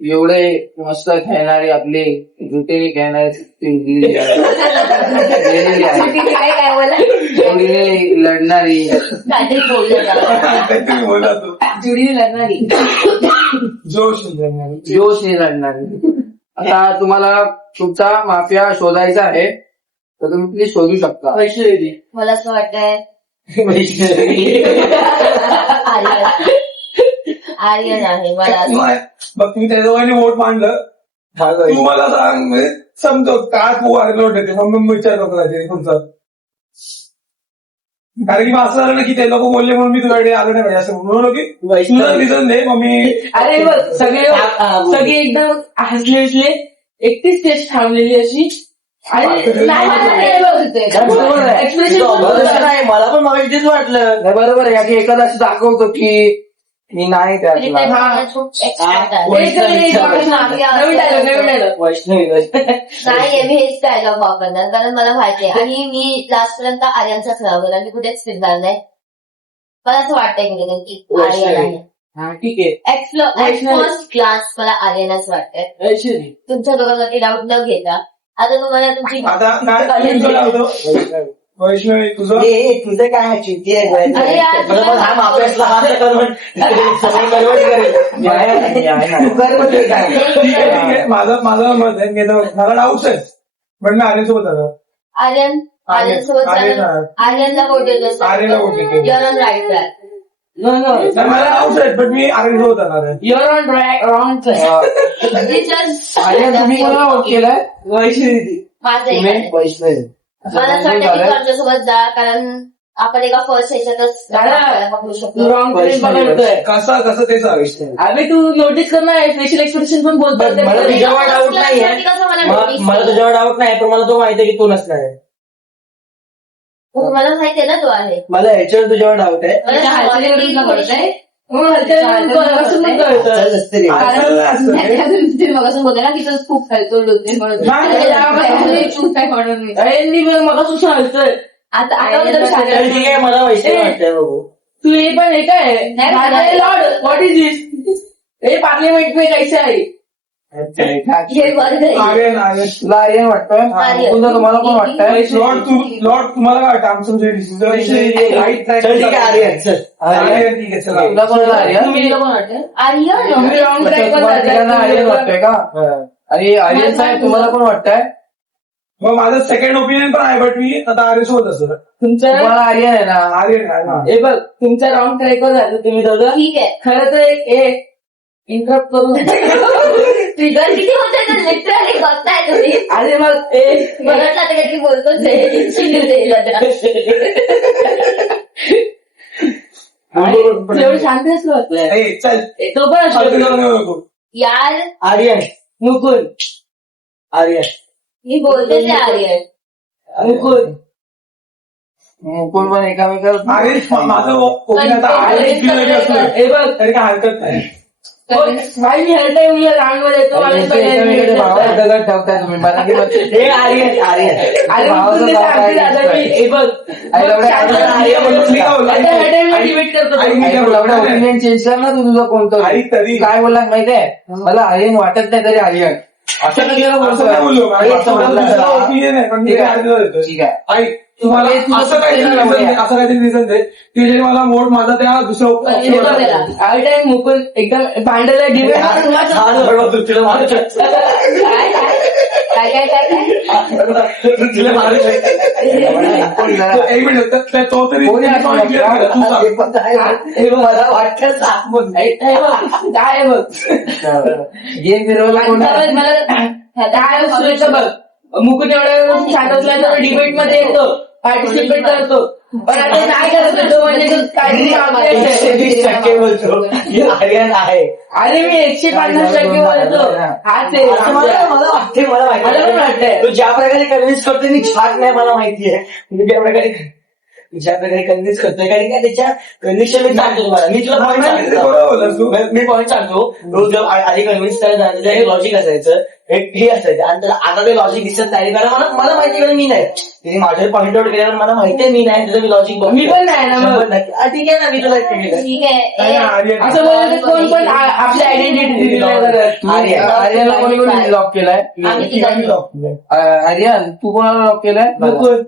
एवढे मस्त खेळणारे आपले जुटेने खेळणारे गेलेली आहे. काय बोला जोडीने लढणारी काहीतरी बोललं जातं. काहीतरी बोला तू. जुडीने लढणारी जोशने लढणारी. आता तुम्हाला तुमचा माफिया शोधायचा आहे तर तुम्ही प्लीज शोधू शकता. मला असं वाटतंय आर्यन आहे मला असं- बघ तुम्ही त्या दोघांनी वोट मांडलं. तू मला सांग म्हणजे समजव काय तू वोट देते मग मी विचारतो तुमचा. कारण की मग असं झालं ना की ते लोक बोलले म्हणून मी तुझ्याकडे आलो नाही पाहिजे असं म्हणून की तुझं रिझन दे मग मी. अरे बघ सगळे एकदम हसले एकटीच टेस्ट थांबलेली अशी. एक्सप्रेशन नाही मला पण मला इथेच वाटलं. नाही बरोबर आहे की एखादा असं दाखवतो की मी नाही त्यातला. नाही मी हेच डायलॉग वापरणार कारण मला माहिती आहे आणि मी लास्ट पर्यंत आर्यनचाच राहणार मी कुठेच फिरणार नाही. मला असं वाटतंय की आर्यन आहे. हा ठीक आहे. फर्स्ट क्लास मला आर्यनच वाटतंय. तुमच्या दोघांवरती डाऊट न घेता आता तुम्हाला तुमची आता काय तुझं लावतो वैष्णवी तुझं. तुझं काय चिंती आहे अरे यार, हा माफियासला हात करून माझं मत आहे की मला डाऊट आहे पण मी आर्यन सोबत आलो. आर्यन सोबत आर्यनला वोट देतो. आर्यनला vote देतो. You're on right track. नाही, मला डाऊट आहे पण मी आर्यन सोबत आणार आहे. Your on wrong It just- तुम्ही कोणाला वोट केलाय. माझं एक आहे. मला असं वाटतं की तू आमच्यासोबत जा कारण आपण एका फर्स्ट ह्याच्यातच दादा, पकडू तू शकतो. रॉंग ट्रेन पकडतोय. कसं ते सांग. अरे तू नोटीस कर ना, फेशियल एक्सप्रेशन पण बोलतात ते. मला तुझ्यावर डाऊट नाहीये कसं मला मला notice मला केलं? तुझ्यावर डाऊट नाही पण मला तो माहिती आहे की तू नसणार आहे. मला माहितीये ना तो आहे. मला ह्याच्यावर तुझ्यावर डाऊट आहे. मला तुझ्या हालचालीवरून तुला थोडीशी- कळतंय? मग हालचालीवरून पण कळतं. चल असते रे. मगासून बोलते ना की तुझं खूप हलतो डोके म्हणून. नाही, अरे यार, चूक आहे म्हणून मी. अरे मी मगासून हलतोय. आता मी तुला चल सांगायला- ठीक आहे मला वैसे वाटतंय बघू. तू हे पण हे काय लॉर्ड व्हॉट इज दिस हे पार्लिमेंट में कैसे आहे हे बरं आहे. आर्यन तुला आर्यन वाटतोय आर्यन. तुला तुम्हाला पण वाटतंय लॉर्ड तुम्हाला काय वाटतं आमचं म्हणजे डिसिजन राईट चल ठीक आहे आर्यन चल. आर्यन ठीक आहे चला. तुला कोणाला आर्यन तुम्ही तिला पण वाटतं आर्यन तुम्ही रॉंग ट्रॅक तुम्हाला तिघांना आर्यन वाटतोय का? आणि आर्यन साहेब तुम्हाला पण वाटतंय? मग माझं सेकंड ओपिनियन पण आहे बट मी आता आर्यन सोबत असं तुमच्या तुम्हाला आर्यन आहे ना? आर्यन आहे. हे बघ तुमच्या रॉंग ट्रॅकवर झालं तुम्ही दोघं ठीक आहे. खरं तर एक इंटरप्ट करून ट्रिगर किती होते तर लिटरली बघताय तुम्ही. अरे मग एक मला वाटलं आता काहीतरी बोलतोच आहे. चिडून देईल आता. एवढं शांत असलं ए, चल तो पण फालतू असतो करू नको. यार आर्यन मुकुल आर्यन मी बोलते ते आर्यन. मुकुल कोण पण एकामेकाला आर्यन माझं ओपिनियन आता आर्यन जिंकलेलं असलं हे बघ तरी काय हरकत नाही. भाई मी हर टाइम रांगवर येतो मला एकामेकाच्या भावावर दगड ठेवताय तुम्ही मला की बघ. हे आर्यन आर्यन अरे भावाचं मुकुल नाव सांगते काय दादा मी हे बघ डिबेट करतो ओपिनियन चेंज कर ना तू तुझं कोणतं आई तरी काय बोलला माहितीये मला आर्यन वाटत नाही तरी आर्यन असं कधी असं नाही बोललो अरे, असं बोलला का? ओपिनियन आहे पण मी ठीक आहे. आर्यनला देतो. ठीक आहे आई तुम्हाला अरे, तुझं असं काहीतरी चुकलेलं reason नाही. दे, असं काहीतरी रिझन दे की जे मला मोड माझा त्या दुसऱ्या option वर टाकेल. हर टाइम मुकुल एकदम भांडायला डिबेट छान बरोबर तुला मारू शकतो. काय काय काय काय तुला मारू शकतो. कोण जरा- तो एक मिनिट तो तरी कोणी असं clear करा, तू सांग. हे पण काय हे मला वाटतं सांग मग. काय बघ गेम फिरवला कोण आहे? मला काय सुरेश बघ मुकुट एवढ्या छान असला तर डिबेट मध्ये येतो पार्टिसिपेट करतो पण आता काय करतो तो म्हणजे तो काहीतरी 120% बोलतो की आर्यन आहे. अरे मी 150% बोलतो हाच आहे असं मला वाटते मला मला पण माहिती वाटतंय. तो ज्या प्रकारे कन्व्हिन्स करतोय मी छान नाही मला माहिती आहे. मी ज्या प्रकारे कन्व्हिन्स करतोय कारण काय त्याच्या कंडिशन मी सांगतो तुम्हाला मी तुला पॉईंट सांगतो. बरोबर बोललास तू. मी पॉईंट सांगतो रोज आधी कन्व्हिन्स करायला जायचं एक लॉजिक असायचं एक हे असायचं आणि त्याला आता ते लॉजिक दिसत नाही कारण मला माहिती आहे मी नाही तिने माझ्या पॉईंट आउट केल्यावर मला माहिती आहे मी नाही त्याचं मी लॉजिक मी पण नाही ना मग. ठीक आहे ना मी तुला एक केलं. ठीक नाही, आहे. आर्यन असं बोललं तर कोण पण आपली आयडेंटिटी दिली नाही करत. आर्यनला कोणी कोणी लॉक केलाय? आम्ही तिघांनी. आर्यन तू कोणाला लॉक केलाय? मुकुल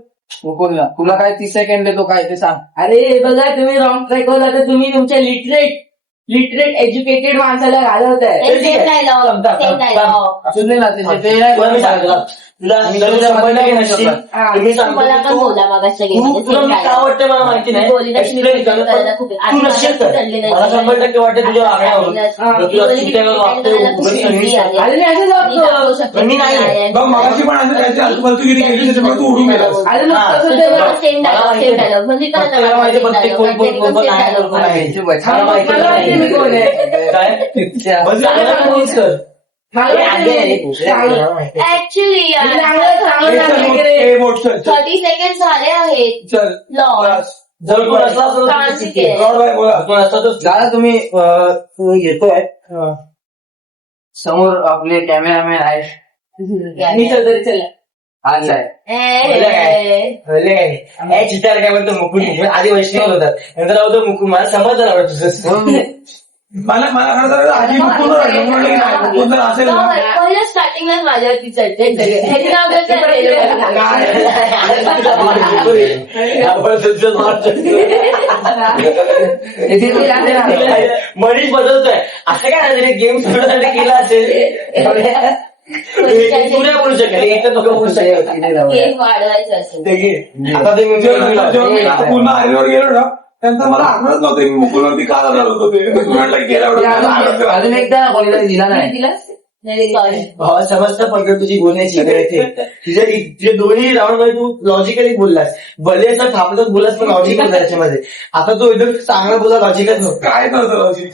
मुकुलला. तुला काय 30 सेकंड देतो काय ते सांग. अरे बघा तुम्ही रॉंग ट्रॅकवर जाता तुम्ही तुमच्या लिटरेट एज्युकेटेड माणसाला घालवताय Same dialogue, same dialogue. असू दे ना ते नाही तुला मी सांगतो तुला मी तुला तुझ्या 100% नसशील. हा. मी सांगतो मला की पण बोला मागासच्या गेममध्ये तुला same मी का dialogue. वाटतं मला माहिती नाही मी बोलली नाही, Explain मी कर, करायला खूप- पण तू नसेल तर मला 100% वाटतं तुझ्या वागण्यावरून जर तुला चुकीचं वागतोय उगाच convince करतोय. अरे मी असं वागतो मी नाही. बघ मगाशी पण असं काहीतरी आजूबाजूगिरी केली त्याच्यामुळे तू उडून गेलास. अरे मग हा. तसं ते बघ. सेम डायलॉग सेम डायलॉग म्हणजे काय त्याला माहिती प्रत्येक कोण आहे कोण आहे. मला माहिती मी कोण आहे. काय बस चांगलं convince कर. मला हे आधी आहे, माहिती. चांगलं माहिती आहे. ऍक्च्युली मी चांगलं सांगितलं रे. ए, बोट, चल, चल, 30 सेकंड झाले आहेत. चल. लॉर्ड. बस. जर तू नसला तर तांत्रिक आहे. लॉर्ड बाय बोला. तू नसला तर दादा तुम्ही तू येतोय हा. समोर आपले कॅमेरामॅन आहे मी तर तरी चला आज आहे बोलले काय चित्तार काय म्हणतो मुकुल आधी वैष्णव होतात नंतर होतं मुकुल मला समजलं आवडत तुझं मला खरं तर आधी मुकुंद वाटलं. म्हणलं की नाही, मुकुंद जर असेल ना पहिल्या स्टार्टिंगलाच माझ्यावरती चढते सगळे ह्याची नाव कसं मनीष बदलतोय असं काय नाही गेम सोडण्यासाठी केलं असेल पुऱ्या बोलू शकेल एकच लोक बोलू शकेल गेम वाढवायचं असेल. ते घे. आता ते जेव्हा मी पूर्ण आर्यनवर गेलो ना त्यानंतर मला आठवत नव्हतं मी मुकुंदवरती का जाणार होतो ते. मी म्हटलं गेला एवढं. अजून एकदा कोणीतरी दिला नाही दिलास सॉरी. भावा समजतं पडलं तुझी बोलायची तुझे दोन्ही राऊंड मध्ये तू लॉजिकली बोललास. भले असं थांबलं बोललास पण लॉजिक होतं त्याच्यामध्ये. आता तू एकदम चांगला बोला लॉजिकच नव्हतं. काय नव्हतं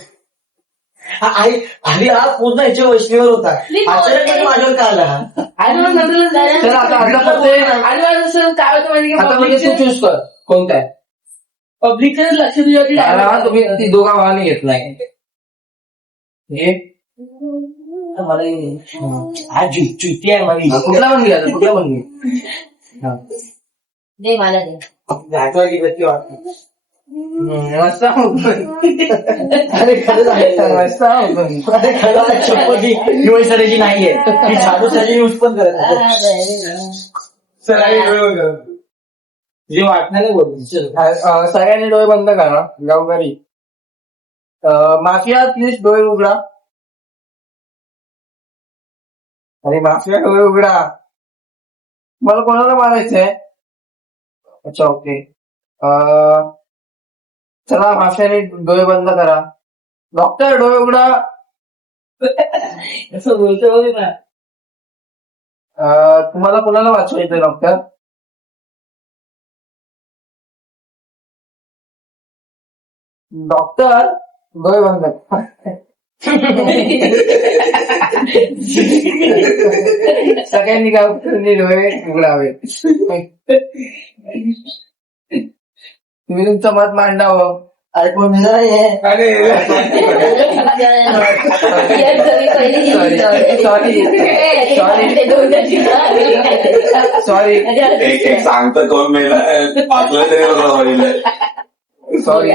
आधी हा पूर्ण याच्या वैष्णवीवर होता. अचानक माझ्यावर का आला हा? चला आता काय होतं माहिती आता म्हणजे तू चूज कर कोणता आहे. पब्लिकचं लक्ष तुझ्यावरती हा, तुम्ही ती दोघा भावाने घेतलाय हे मला हा चुती आहे माझी. कुठला पण घ्या कुठला पण घे. दे मला दे. घाटवाली व्यक्ती वाटते. मस्त अरे खरंच आहे. मस्त अरे खरंच शपथी यूज करायची नाहीये. ती झाडूसाठी यूज पण करत नाही. जे वाटणार नाही बोलतो. सगळ्यांनी डोळे बंद करा गावकरी. माफिया प्लीज डोळे उघडा. अरे माफिया डोळे उघडा. मला कोणाला मारायचंय. अच्छा ओके. चला माफियाने डोळे बंद करा. डॉक्टर डोळे उघडा. असं बोलतो ना. तुम्हाला कोणाला वाचवायचंय डॉक्टर. डॉक्टर डोळे बंद करा. सगळ्यांनी गावकऱ्यांनी डोळे उघडावे. तुम्ही तुमचं मत मांडावं. अरे कोण नाहीये. सॉरी एक सांगतो कोण मेला सॉरी.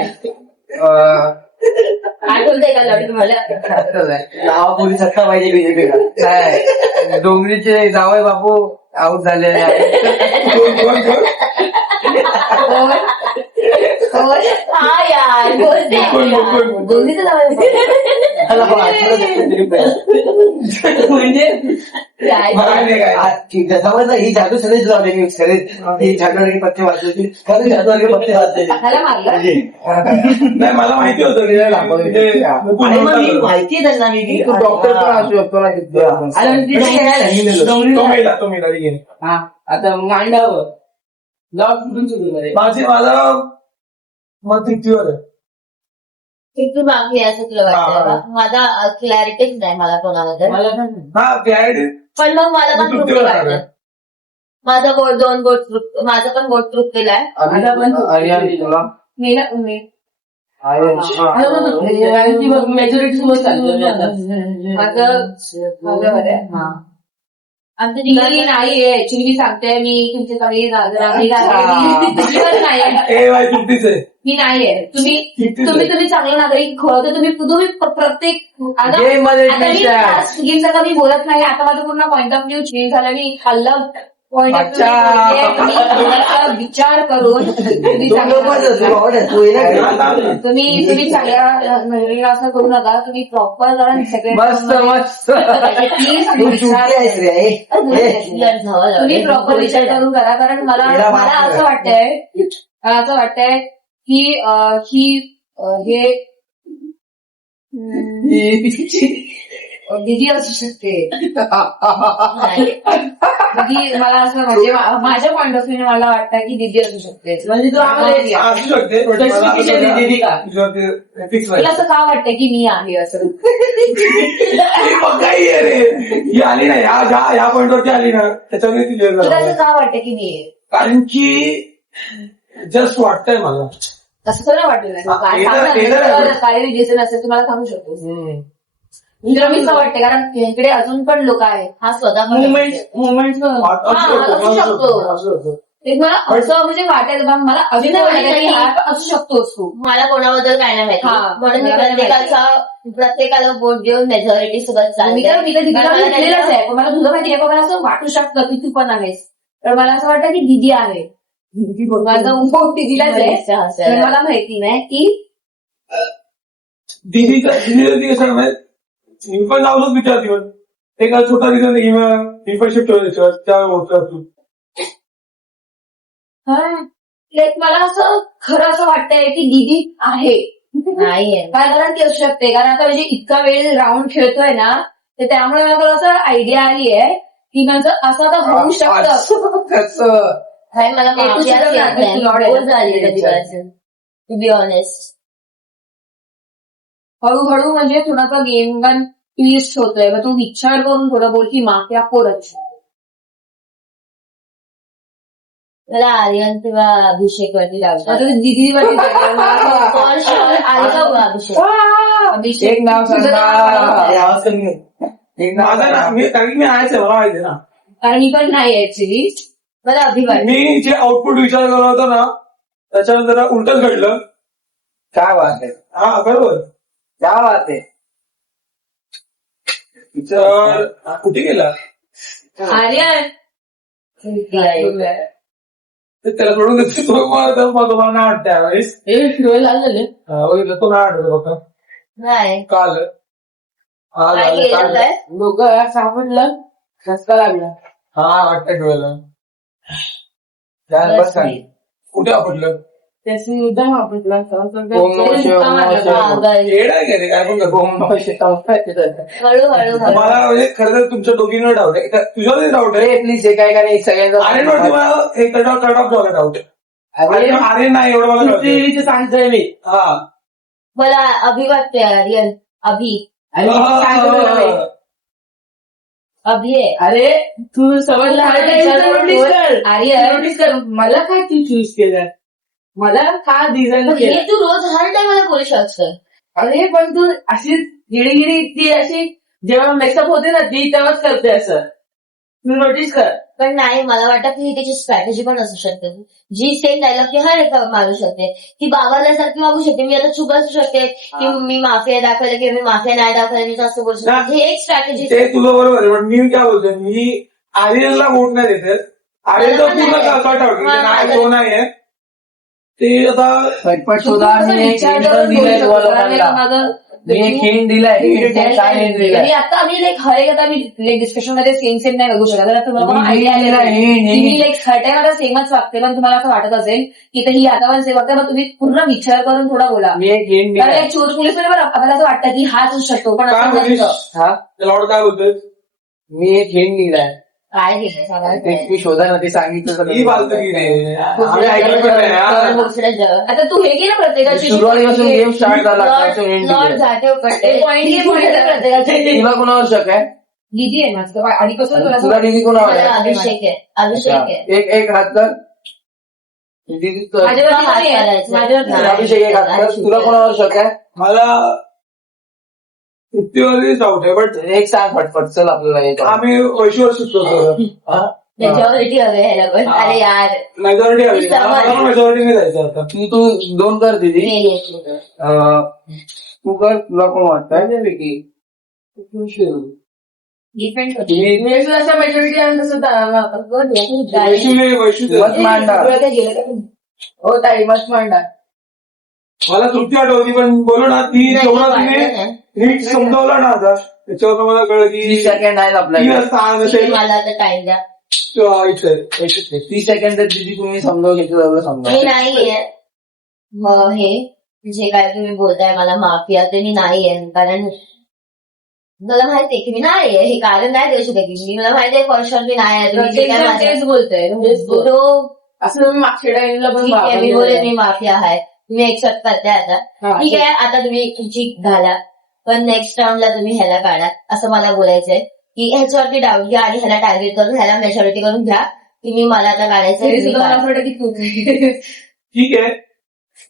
आठवतंय का लढ तुम्हाला. नावापुरी सत्ता पाहिजे बीजेपीला. नाही डोंगरीचे जावई बापू आऊट झालेले हा यार बोलते दोन्हीच मला म्हणजे समजलं ही जादू सगळीच लावलेली मिक्स करेल. ही झाडूवाली पत्ते वाचवली. खरं झाडूवाली पत्ते वाचलेली. त्याला मारलं. नाही मला माहिती होतं आणि मग मी माहिती आहे त्यांना मी डॉक्टर पण असू शकतो ना तिथे. तो मेला गेला. हा आता मांडावं. लॉक कुठून सुरू करे. मला मग तिथीवर आहे. किती बाकी आहे असं तुला वाटतं. माझा क्लॅरिटीच नाही मला कोणाबद्दल. हा क्लॅरिटी पण मग मला पण तृप्ती वाटतं. माझा बोट 2 बोट माझा पण बोट तृप्तीलाय. तुला मेजॉरिटी सोबत आमचं नाहीये. ऍक्च्युली मी सांगते मी तुमच्या काही नाहीये. चुकीच आहे. मी नाहीये. तुम्ही चांगले नागरिक तर तुम्ही प्रत्येक गेमचा कधी बोलत नाही. आता माझं पूर्ण पॉईंट ऑफ व्ह्यू चेंज झाला. मी खाल्लं पॉईंट ऑफ व्ह्यू विचार करून तुम्ही सगळ्या महिला असं करू नका. तुम्ही प्रॉपर करा तुम्ही प्रॉपर विचार करून करा. कारण मला असं वाटतंय की हे दिदी असू शकते. दिदी मला असं म्हणजे माझ्या पॉईंट ऑफ व्ह्यू मला वाटतं की दिदी असू शकते. म्हणजे तू असू शकते. तुला असं का वाटतं की मी आहे असं. काही रे ही आली ना ह्या पॉईंटवरती आली ना त्याच्यामुळे ती क्लिअर तुला असं झालं. का वाटतं की मी आहे. कारण की जस्ट वाटतंय मला. असं तर वाटलं नाही. काही रिजन असेल तुम्हाला सांगू शकतो. मी असं वाटते कारण इकडे अजून पण लोक आहेत. हा स्वतः मुवमेंट असू शकतो. ते मला असं म्हणजे वाटेल मला अजून वाटत की हा असू शकतोस तू. मला कोणाबद्दल काय नाही माहिती. हा. म्हणून मी प्रत्येकाला वोट देऊन मेजॉरिटी सोबत मी तर दिदीला भेटलेलंच आहे. पण मला तुझं माहिती आहे मला असं वाटू शकतं की तू पण आहेस. तर मला असं वाटतं की दिदी आहे. माझा वोट दिदीलाच आहे. तर मला माहिती नाही की दिदी कसं माहिती मी पण लावलंच विचारते पण एक छोटा रिझन मी पण शिफ्ट होतो त्या वोटरतून. मला असं खरं असं वाटतंय की दिदी आहे. नाहीये. काय कारण ती असू शकते. कारण आता म्हणजे इतका वेळ राऊंड खेळतोय ना तर त्यामुळे मला असं आयडिया आली आहे की माझं असं आता होऊ शकतं. कसं हाय मला एक माफिया सुद्धा येत नाही. नाही. बोर झाली कधीपासून टू बी ऑनेस्ट. हळूहळू म्हणजे थोडासा गेम वन ट्विस्ट होतोय, मग तू विचार करून थोडं बोल की माफिया कोणच. मला आर्यन किंवा अभिषेक वरती आता लावतो. ते दिदीवरती जायचं. फॉर शुअर आर्यन किंवा अभिषेक. अभिषेक एक नाव तुझं सांगा. नाव काय? आवाज कमी आहे. एक नाव माझं ना सांगा. मी कारण की मी आहेच आहे, मला माहिती आहे ना. कारण मी पण नाही ऍक्च्युली. मला अभिवाट. मी जे आउटपुट विचार करत होतो ना त्याच्यानंतर उलटच घडलं. काय बात आहे, हा बरोबर. क्या बात आहे. तर कुठे गेला आर्यन तर त्याला सोडून देतो तो मला तुम्हाला नाही वाटतं त्यावेळेस. डोळे लाल झाले. बघितलं तो नाही आठवतो फक्त नाही काल. हा काय झालं, केलं काल. काय? डोकं सापडलं, रस्ता लागला. हा वाटतं डोळ्याला. बस खाली. कुठे आपटलं? त्याची मुद्दा वापरला. ओम नमः शिवाय, ओम नमः शिवाय. हा, बरं. येड आहे का रे काय पण करतो. ओम नमः शिवाय. हळूहळू मला म्हणजे खरं तर तुमच्या दोघींवर डाऊट आहे. तुझ्यावरही डाऊट आहे. अरे प्लीज हे काय का नाही सगळ्यांचा आर्यनवरती मला एक कट ऑफ झाला डाऊट आहे. आर्यन नाही एवढं मला कळतं. सांगतोय मी. हा मला अभि वाटतोय आर्यन. अभि अभि आहे. अरे तू समजला आर्यन नोटीस कर. मला काय तू चूज केलं, मला का डिझाईन हे केलं. तू रोज हर टायमाला बोलू शकतो. अरे पण तू अशी गिरीगिरी ती अशी जेव्हा मेकअप होते ना ती तेव्हाच करते असं. तू नोटीस कर. पण नाही मला वाटतं की ही त्याची स्ट्रॅटेजी पण असू शकते. जी सेम डायलॉग की हर एका मारू शकते. ती बाबाला सारखी मागू शकते. मी आता चुप असू शकते की मी माफिया दाखवलं किंवा मी माफिया नाही दाखवलं मी जास्त बोलू शकते. हे एक स्ट्रॅटेजी. ते तुझं बरोबर आहे पण मी काय बोलतोय मी आर्यनला वोट नाही देते. आर्यनचा पूर्ण कट आउट नाही तो नाही आहे ते आता पटपट शोधा. मी एक हिंट दिलाय तुम्हाला लोकांना. मी एक हिंट दिलाय. काय हिंट दिलाय? आता आम्ही लाईक हर एक आता मी डिस्कशन मध्ये सेम नाही बघू शकत. तर तुम्हाला मी आयडिया दिला आली hint. मी लाईक हर टाइम आता सेमच वागते, पण तुम्हाला असं वाटत असेल की ही आता पण सेम वागते, मग तुम्ही पूर्ण विचार करून थोडा बोला. मी एक हिंट कारण दिलाय. एक चोर पोलीस मध्ये आपल्याला असं वाटतं की हाच होऊ शकतो, पण काय असं बोलीस नसतं. हा लॉर्ड काय बोलतोय मी एक हिंट दिलाय. काय घेणं ते सांगायचं. मी शोधा ना ते सांगितलं तर ही बालतं की रे आम्ही ऐकलं पण नाही हा. दुसरं जग. आता तू हे की ना प्रत्येकाची सुरुवातीपासून गेम स्टार्ट झाला त्याचं hint लॉर्ड दिलंय. जाते पॉईंट प्रत्येकाची तुला कोणावर शक आहे? दिदी आहे माझं आधीपासून तुला असं तुला वाटतं. दिदी कोणावर आहे? अभिषेक आहे. अभिषेक अच्छा. आहे. एक हात कर. दिदी कर. माझ्यावरती हात कोणी आहे? करायचा. माझ्यावरती नाही. कोणी आहे? अभिषेक एक हात कर. तुला कोणावर शक आहे? मला तृप्तीवरच डाऊट आहे बट एक सांग पटपट. चल आपल्याला एक आम्ही वैशूवर सुचवतो. मेजॉरिटी हवे ह्याला पण. अरे यार मेजॉरिटी हवी मला मेजॉरिटीने जायचं आता. तू दोन कर दिदी. नाही. तू कर. तुला कोण वाटतंय विकी? डिपेंड मी असं मेजॉरिटी आहे तसं मत मांडा. हो ताई मत मांडा. मला तृप्ती आठवती पण बोलू ना ती जेवढा तिने नीट समजावला ना आता त्याच्यावर मला कळलं 30 की सेकंड आहेत आपल्याला. 30 मला आता टाइम द्या. 30 सेकंड दिदी तुम्ही समजावून घेतलं तेवढं समजा. मी नाहीये मग हे जे काय तुम्ही बोलताय मला माफिया ते मी नाहीये. कारण मला माहितीये की मी नाहीये. हे कारण नाही देऊ शकत मी. मला माहितीये फर्स्ट मी नाही आहे. तुम्ही जे काय माझ्या- तेच बोलतोय म्हणजे तो असं मी मागच्या टाइमला पण ठीक आहे मी बोले वापरलेलं मी माफिया आहे. तुम्ही एक्सेप्ट करताय आता. आहे. ठीक आहे आता तुम्ही तुमची घाला पण नेक्स्ट राऊंडला तुम्ही ह्याला काढा असं मला बोलायचंय की ह्याच्यावरती डाऊट घ्या आणि ह्याला टार्गेट करून ह्याला मेजॉरिटी करून घ्या की मी मला आता काढायचं तरी आहे, सुद्धा तुम्ही मला काढा. असं वाटतं की तू ठीक आहे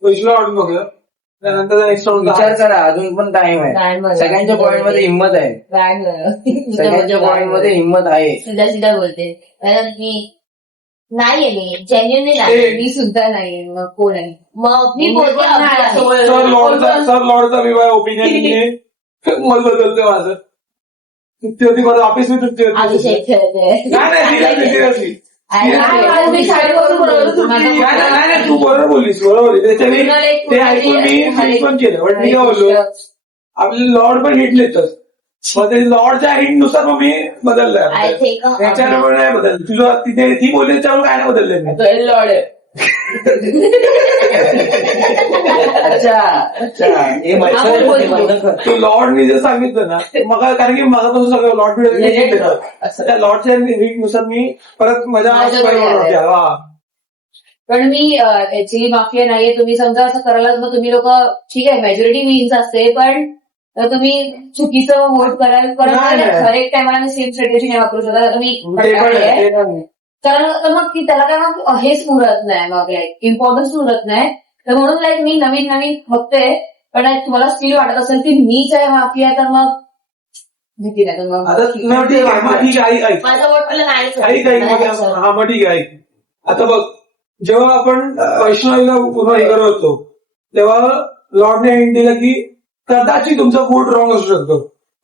वैशूला वाढून बघूया त्यानंतर नेक्स्ट विचार करा अजून पण टाइम आहे. काय म्हणा. सगळ्यांच्या पॉइंट मध्ये हिंमत आहे. काय म्हणा. सगळ्यांच्या पॉइंट मध्ये हिंमत आहे. सुद्धा सुद्धा बोलते कारण मी नाहीये मी जेन्युनली नाही. मी सुद्धा नाही मग कोण आहे. मग मी मी बोलते पण नाही अभि असं आहे. बोलत. सर लॉर्डचा मी ओपिनियन मत बदलतोय माझं. तृप्ती होती माझं ऑफिस मी तृप्ती होती अभिषेक खेळते. सिरियसली नाही, मी शाळेपासून बोलत होती. नाही तू बरोबर बोललीस बरोबर आहे. त्याच्याने ते ऐकून मी हिट पण केलं पण मी काय बोललो आपले लॉर्ड पण हिट देतात मग ते लॉर्डच्या हिट नुसार मग मी बदललं आय थिंक त्याच्यामुळे नाही बदललं तुझं तिथे ती बोलली त्याच्यामुळे काय नाही बदललं मी तो लॉर्ड आहे. अच्छा अच्छा हे माहिती ते लॉर्डनी जे सांगितलं ना ते मला, कारण की माझ्यापासून सगळं लॉर्ड त्या लॉर्डच्या नुसार मी परत माझ्या पण मी ऍक्च्युली माफिया नाहीये. तुम्ही समजा असं करायला मग तुम्ही लोक ठीक आहे मेजॉरिटी विन्स असते, पण तुम्ही चुकीचं वोट करायला नाही. हर एक टायमाला सेम स्ट्रॅटेजी नाही वापरू शकत. आता मी कारण मग की त्याला काय मग हेच उरत नाही, मग इम्पॉर्टन्स उरत नाही. तर म्हणून मी नवीन बघते, पण तुम्हाला स्टील वाटत असेल की मीच आहे माफिया, तर मग भीती नाही. तर मग आता ठीक आहे, माझा वोट मला नाही हा मग ठीक आहे. आता बघ, जेव्हा आपण वैष्णवीला पुन्हा हे करत होतो तेव्हा लॉर्डने हिंट दिलं की कदाचित तुमचा वोट रॉंग असू शकतो.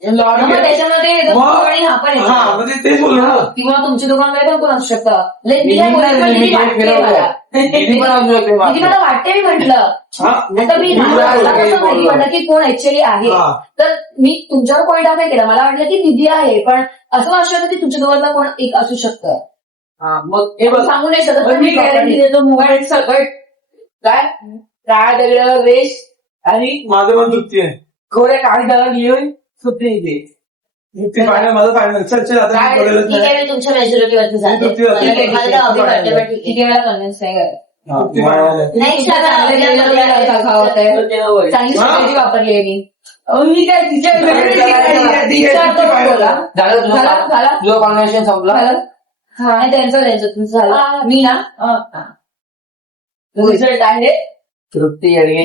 त्याच्यामध्ये हा पण हा म्हणजे तेच बोललो ना. किंवा तुमच्या दुकानमध्ये पण कोण असू शकतं. मला वाटते मी म्हटलं आता मी माहिती पडलं की कोण ऍक्च्युअली आहे, तर मी तुमच्यावर पॉईंट आउट नाही केला. मला वाटलं की निधी आहे, पण असं असू शकतं की तुमच्या दोघांना कोण एक असू शकतं. मग सांगू नाही शकत. मी गॅरंटी देतो मोबाईल सकट काय काय दगड वेश आणि माझं पण तृप्ती आहे. खोऱ्या कागदावर लिहून सुटली इथे. तृप्ती फायनल, माझं फायनल. चल आता मी बघायलाच ठीक नाही. आहे, मी तुमच्या मेजॉरिटीवरती जाते. तृप्ती जाते. मला तर अभि वाटते, पण ठीक किती वेळा कन्व्हिन्स नाही करत. तृप्ती final आहे. नेक्स्ट चांगली स्ट्रॅटेजी वापरली आहे मी. मी काय तिच्या बोला. झाला तुझं कॉन्व्हर्सेशन संपला. हा त्यांचं तुमचं झालं. मी ना रिझल्ट आहे तृप्ती अडगे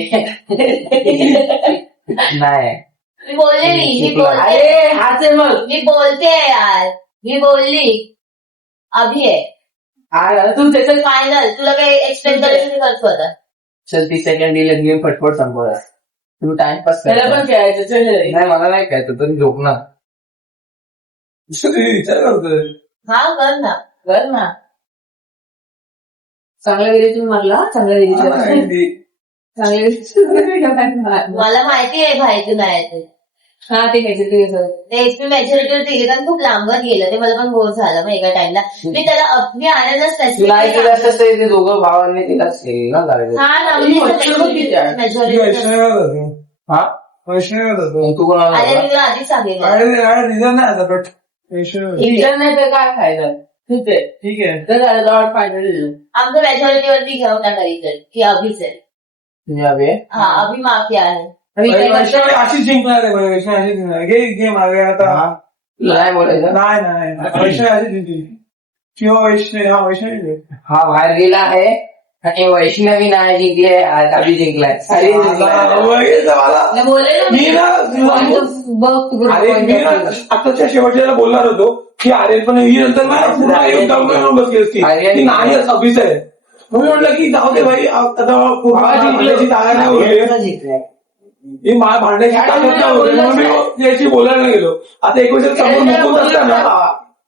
नाही. मी बोलते अरे हाच आहे मग. मी बोलते यार, मी बोलली अभि आहे तू त्याचं फायनल. तुला काही एक्सप्लेन करायचं करतो आता. चल 30 सेकंड दिले गेम फटफट संपवला. तू टाइमपास त्याला पण खेळायचं. नाही मला नाही काय तरी झोपणार. विचार करतोय. हा कर ना. चांगल्या विधी तुम्ही मारला. चांगल्या विधी मला माहिती आहे भाई तू नाही ते. हा ते घ्यायचं तेच मी मेजॉरिटीवर दिली, कारण खूप लांबत गेलं ते. मला पण बोर झालं मग एका टाइमला. मी त्याला मी आणायला तुला ऐकलं असतं ते दोघं भावांनी तिलाच केली ना लागेल. मेजॉरिटी हा वैष्णवी जातो. तू कोणाला अरे मी तुला आधीच सांगितलं. रिझन नाही आता, बट वैष्णवी इंटर नाही तर काय फायदा. ठीक आहे. तर लॉर्ड फायनल आमचं मेजॉरिटीवरती घेऊन टाकायचं तर की अभिच आहे. हा अभि माफिया आहे. वैष्णवी अशीच जिंकणार आहे. वैष्णवी अशीच जिंकणार. घे मागे आता. नाही बोलायचं. नाही वैष्णवी अशीच जिंकली किंवा वैष्णवी हा बाहेर गेला आहे आणि वैष्णवी नाही जिंकली आहे. अभि जिंकलाय. सारी मी ना आताच्या शेवटच्याला बोलणार होतो की अरे पण ही नंतर पुन्हा एक डाऊन बसली असती की नाही अभिच आहे. म्हणून म्हटलं की जाऊ दे भाई, आता पूर्ण जिंकल्याची जागा नाही उरली. ही भांड्याची ताकद नाही होती, म्हणून मी याची बोलायला गेलो. आता एक वेळेस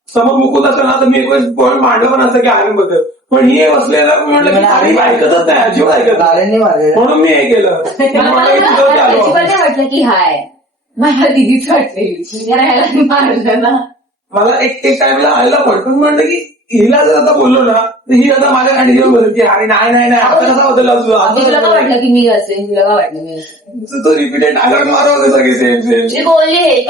समोर मुकून असताना तर मी एक वेळेस पॉईंट मांडलं पण असं की आर्यन बद्दल. पण ही बसलेलं मी म्हटलं की आर्यन ऐकतच नाही, अजिबात ऐकत नाही. म्हणून मी हे केलं. वाटलं की हाय मला दिदीच वाटलेली मारलं ना. मला एक टाइमला आयला पण म्हटलं की हिला जर आता बोललो ना तर ही आता माझ्या कंडिशन बदलते. अरे नाही आता कसा बदलला तुला का वाटलं की मी असेल. तुला का वाटलं मी तो रिपीटेड डायलॉग मारवते सगळे सेम मी बोलली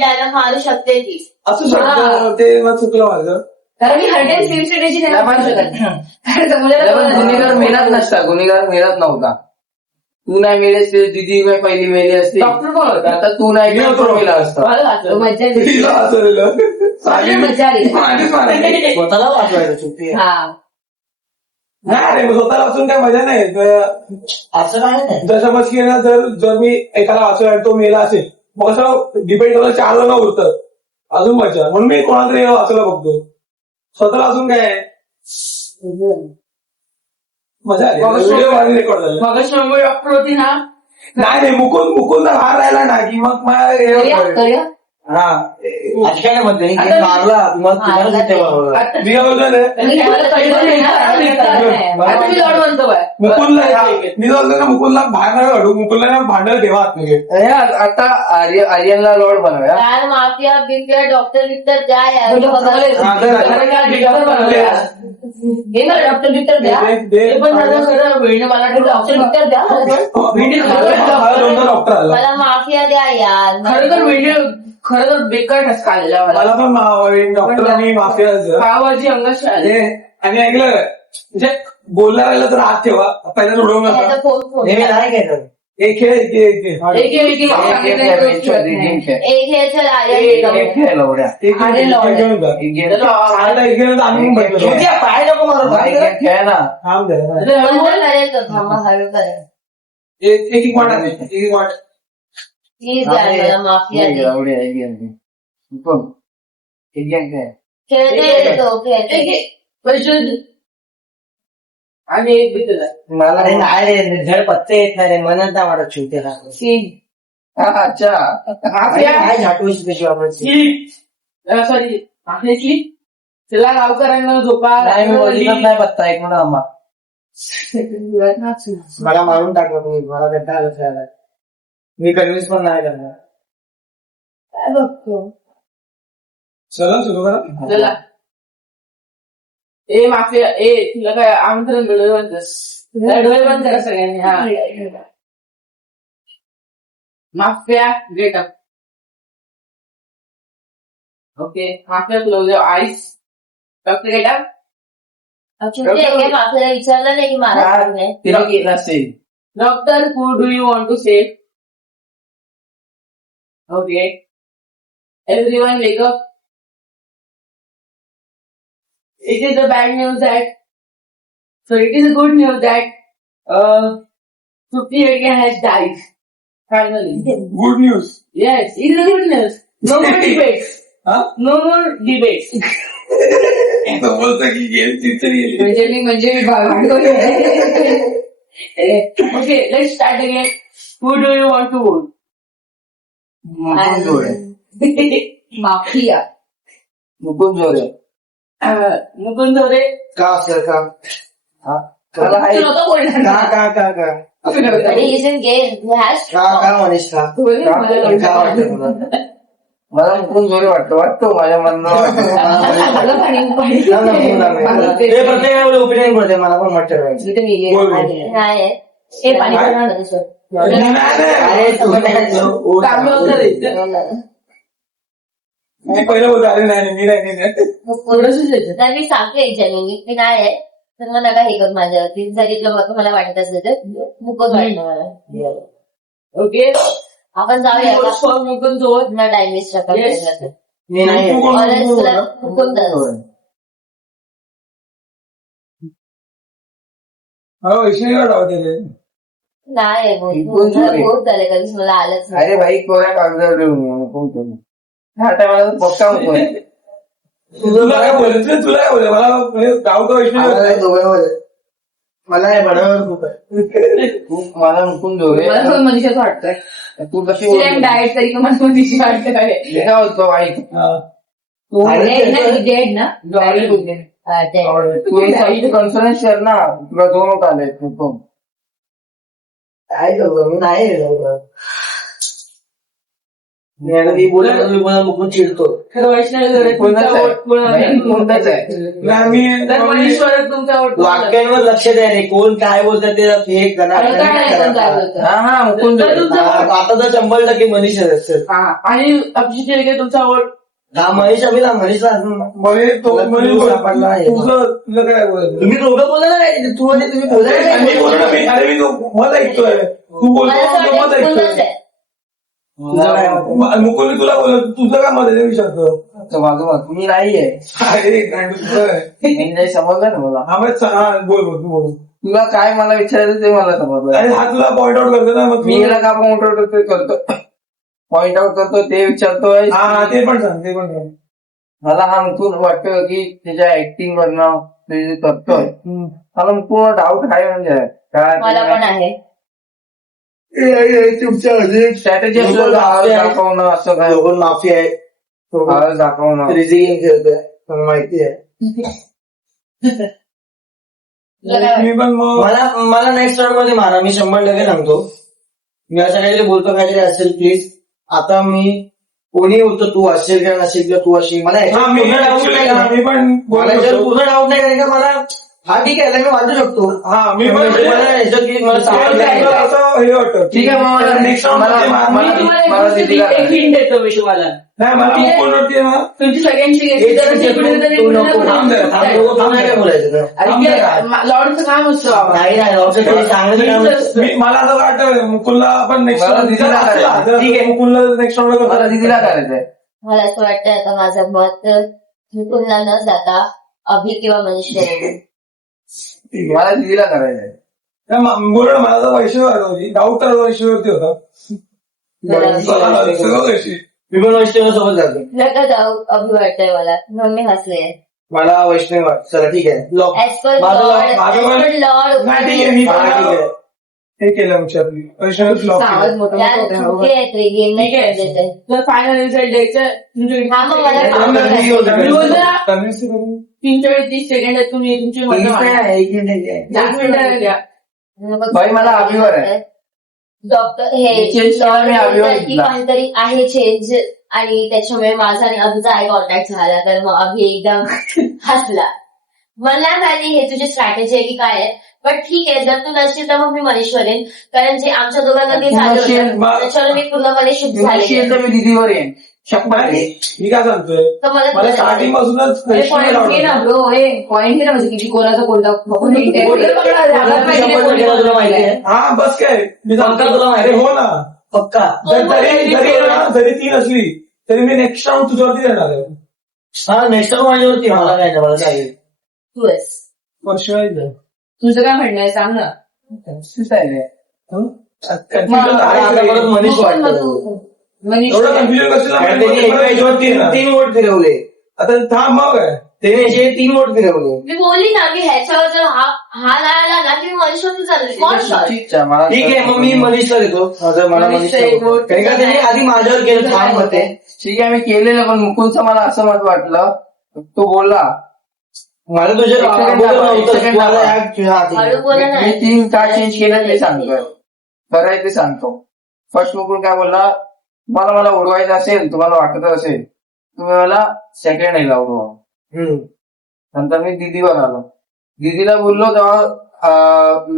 डायलॉग मारू शकते ती. असू शकतं. ते मग चुकलं माझं. कारण मी हर टाइम सेम स्ट्रॅटेजी नाही वापरू शकत. गुन्हेगार मेलाच नसता. गुन्हेगार मेलाच नव्हता. तू नाही मेलेस दिदी पहिली मेली असती. डॉक्टर कोण होता. आता तू नाही मेला असतं. मजा स्वतःला वाचवायचं चुकी. नाही रे, स्वतःला वाचून काय मजा नाही. असं नाही. जसं मग जर मी एखादा वाचला तो मेला असेल मग असं डिपेंड करत 4 जण उरतं अजून मजा. म्हणून मी कोणाला तरी वाचला बघतो. स्वतःला अजून काय मजा आली. व्हिडिओ भारी रेकॉर्ड झाला. मग डॉक्टर होती ना. नाही मुकुंद हार राहिला ना की मग हा आज काय नाही म्हणते मारला तुम्हाला तिथे बरोबर आता मी काय बोलतोय आता मी लॉर्ड म्हणतो बाय. मुकुलला मी बोलतोय ना मुकुलला बाहेर नका काढू, मुकुलला भांडायला ठेवा आतमध्ये. आता आर्यनला लॉर्ड बनवूया. यार माफिया बिफिया डॉक्टर बिक्टर द्या यार. हे मला डॉक्टर बिक्टर द्या. दे- हे पण माझं खरं वेळेने मला डॉक्टर बिक्टर द्या. मला दोनदा डॉक्टर आला. मला माफिया द्या यार. खरं तर वेळेने खरं तर बेकार ठसका आलेला मला. मला पण डॉक्टर आणि माफिया पावाची अंगाशी आली. आणि ऐकलं म्हणजे बोलला राहिलं तर हात ठेवा, पहिला सोडवू नका. त्याचा फोन हे मी नाही घेतो. एक खेळ एक खेळ, एक खेळ. एक हे चल आर्यन एक खेळ उड्या. एक अरे खेळ, लॉर्ड. एक खेळ होता. एक गेम. चालला एक खेळ आम्ही पण बघितलं. तुझ्या पाय नको मारू एक गेम खेळ ना. थांब जरा. करेल तो. थांबा हळू करेल. एक वाट आहे, एक वाट. प्लीज यार मला माफिया एक दे. गेम उड्या, एक गेम. कोण? एक गेम खेळ. खेळते तो खेळते. आणि एक बिकला मला अरे नाही रे झड पत्ते येत नाही रे म्हणत नाही वाटत शिवते अच्छा. काय झाटूशी कशी वापरायची सॉरी आपल्याची तिला गावकऱ्यांना झोपा नाही मी बघितलं नाही पत्ता एक म्हणून आम्हा मला मारून टाकलं तुम्ही मला भेटा आलं खेळायला मी कन्व्हिन्स पण नाही करणार काय बघतो. चला सुरू करा. चला ए माफिया ए तुला काय आमंत्रण डोळे बंदस डोळे बंद करा सगळ्यांनी. हा mafia get up. Okay mafia close your eyes. Doctor get up. माफियाला विचारलं नाही की मला नाही. तिने केलं असेल. Doctor who do you want to save. Okay everyone wake up. It is a bad news it is a good news that 58 has died. Finally. Good news. Yes, it is a good news. No more debates. हा No more debates. तो बोलतो की game तिथे गेली. म्हणजे मी Okay, let's start again. Who do you want to vote? Mukund जोरे. Mafia. Mukund जोरे. मुकुंद जोरे. का सर का हा मला तू नको बोलणार. का He is in game. He has का मनीष का मला का वाटतं तुला मला मुकुंद जोरे वाटतो माझ्या म्हणणं. ते प्रत्येकाला ओपिनियन पडते मला पण वाटतं बोल. नाही. हे पाणी पिणार नाही सर. चांगलं होतं रे. मी पहिलं बोलतो अरे नाही मी नाही. थोडंसंच येतं. नाही मी सांगते जेन्युइनली मी नाही आहे तर मग नका हे कर माझ्यावरती. जरी तुला मला वाटत असलं तर मुकत वाटतं मला. ओके आपण जाऊया का? फॉर मुकुंद जोर. ना टाइम वेस्ट Yes. मी नाही मुकुंद. हो वैष्णवी वाटते रे. नाही मुकुंद जोरे. बहुत झाले कधीच मला आलंच नाही. अरे भाई कोऱ्या कागदावर लिहून मुकुंद जोरे. ह्या टायमाला पक्का होतोय. तुला काय बोलायचं तुला काय बोलायचं मला गावतो वैष्णवी. मला हे बरोबर खूप आहे मला मुकुंद जोरे. मला पण मनीषाच वाटतंय. तू कशी सेम बोलते? डाएट तरी मला मनीषा वाटतं काय. हे काय बोलतो आई. डेड ना जॉली बोलते. हा, ते. तू कॉन्फरन्स कर ना तुला दोन आले तू. काय करतो मी नाही मी बोलत मी मला मुकून चिडतो खरं वैष्णवी जोरे तुमचा वोट कोणताच आहे. नाही तर मनीश्वर तुमचा वोट वाक्यांवर लक्ष द्या रे कोण काय बोलतात ते हे करा हा मुकुंद जोरे. आता तर 100% मनीष असेल आणि अभिषेक शेळके तुमचा वोट. हा मनीष अभिला मनीषला मध्ये तो तुला सापडला आहे. तुझं काय बोलायचं. तुम्ही दोघं बोला ना काय तू आणि तुम्ही बोला मी बोलू ना मी अरे मी मत ऐकतोय तू बोलतो मत ऐकतोय. मुकुल तुला बोलत तुझं काय मत आहे ते विचारतो. माझं मत मी नाहीये. अरे नाही तुझं आहे. मी नाही समजलं ना मला. हा बोल बोल तू बोल. तुला काय मला विचारायचं ते मला समजलं. अरे हा तुला पॉइंट आउट करतो ना मग मी याला का पॉइंट आउट करतो पॉइंट आउट करतो ते विचारतोय. हा ते पण सांग ते पण सांग. मला हा मुकुंद वाटतं की त्याच्या ऍक्टिंग वरनं ते जे करतोय मला पूर्ण डाऊट आहे म्हणजे काय मला पण आहे. तुमच्या म्हणजे स्ट्रॅटेजी असं दाखवणं असं काय दोघं माफी आहे आवाज दाखवणं क्रेझी गेम खेळतोय मला माहिती आहे. मी पण मग मला नेक्स्ट राऊंड मध्ये मारा, मी 100% सांगतो. मी असं काहीतरी बोलतो काहीतरी असेल प्लीज. आता मी कोणी होतं, तू असेल किंवा नसेल किंवा तू असेल, मला हा, मी पूर्ण डाऊट नाही. मी पण मला बोलतो. याच्यावर पूर्ण डाऊट नाही, कारण का मला हा ठीक आहे, मी वाचू शकतो. हा, मी पण म्हणजे मला याच्यात की मला सावध आहे. असं हे वाटतं. ठीक आहे, मग मला नेक्स्ट राऊंड मध्ये मी तुम्हाला एक मला गोष्ट दिदीला एक हिंट देतो मी तुम्हाला. नाही, मला मुकुंदवरती आहे ना. तुमची सगळ्यांची हे तू नको थांब जरा, थांब, दोघं नाही काय बोलायचं ना. लॉर्डचं काम असतं बाबा. नाही लॉबचं काही सांगायचं काम नाही. मला असं वाटतं मुकुलला आपण नेक्स्ट मला दिदीला करायचं. ठीक आहे, मुकुलला नेक्स्ट राऊंड मला दिदीला करायचंय. मला असं वाटतं आता माझं मत मुकुंदला न जाता अभि किंवा मनीष मला दिदीला करायचंय. बोल ना, मला तर वैशिष्ट्य होती, डाऊट तर वैशिष्ट्यवरती होता. सगळं वैशिष्ट्य. मी पण वैष्णव सोबत जातो. नका जाऊ अभि वाटतंय मला, म्हणून मी हसले. मला वैष्णव चला ठीक आहे. लॉक ऍज पर माझं लॉर्ड, माझं पण- ऍज पर लॉर्ड नाही, ठीक आहे, मी हा, ठीक पण आहे. हे केलं आमची आपली वैष्णव ब्लॉक आवाज मोठा यार मोठा होता. चुकी आहेत रे, गेम नाही ठीक आहे. खेळत आहे. तर फायनल रिझल्ट द्यायचं हा, मग मला केलं. सांगा. मी बोलतो ना, कन्व्हिन्स करून. 3:30 सेकंदात तुम्ही तुमची मतं मांडा. 10 मिनिटं द्या. बाई, मला अभिवर आहे. डॉक्टर हे Change केला मी अभिवर की घेतला. काहीतरी आहे चेंज, आणि त्याच्यामुळे माझा आणि अभिचा आय कॉन्टॅक्ट झाला, तर मग अभि एकदम हसला. मला माहिती हे तुझी स्ट्रॅटेजी आहे की काय आहे, पण ठीक आहे, जर तू नसशील तर मग मी मनीष वरेन, कारण जे आमच्या दोघांमध्ये झालं होतं त्याच्यावर मी पूर्णपणे शुद्ध झाले. तर मी दिदीवर येईन. नाही, मी काय सांगतोय, तर मला मला स्टार्टिंग पासूनच पॉईंट घे ना ब्रो, हे पॉईंट घे ना, म्हणजे किती कोणाचा कोणता बघून तुला माहिती आहे हा, बस काय मी पक्का तुला माहिती अरे आहे? हो ना, पक्का. जरी ती नसली तरी मी नेक्स्ट राऊंड तुझ्यावरती देणार आहे. हा नेक्स्ट टाइम माझ्यावरती मला काय नाही, मला काय तू आहेस. वर्षवाय तुझं काय म्हणणं आहे सांग ना. आता परत मनीष वाटतं. मनीष एवढं कन्फ्युजन कसं 3 वोट फिरवले. आता थांब मग आहे. त्याने असे 3 वोट फिरवले. मी बोलली ना की ह्याच्यावर जर हा नाही आला ना की मी मनीषवरती चालले. ठीक आहे, मग मी मनीषला देतो. मला मनीषचं एक vote. कारण का त्याने आधी माझ्यावर केलं ठाम मत आहे. ठीक आहे, मी केलेलं, पण मुकुंदचं मला असं मत वाटलं. तो बोलला मला तुझ्या एक second अगोदर थांबा, एक नव्हतं. second तू आता हळू बोला ना. मी 3 कार्ड चेंज केलं ते सांगतोय. करायचं ते सांगतो. फर्स्ट मुकुंद काय बोलला, मला उडवायचं असेल, तुम्हाला वाटत असेल तुम्ही मला सेकंड यायला उडवा. नंतर मी दिदीवर आलो. दिदीला बोललो तेव्हा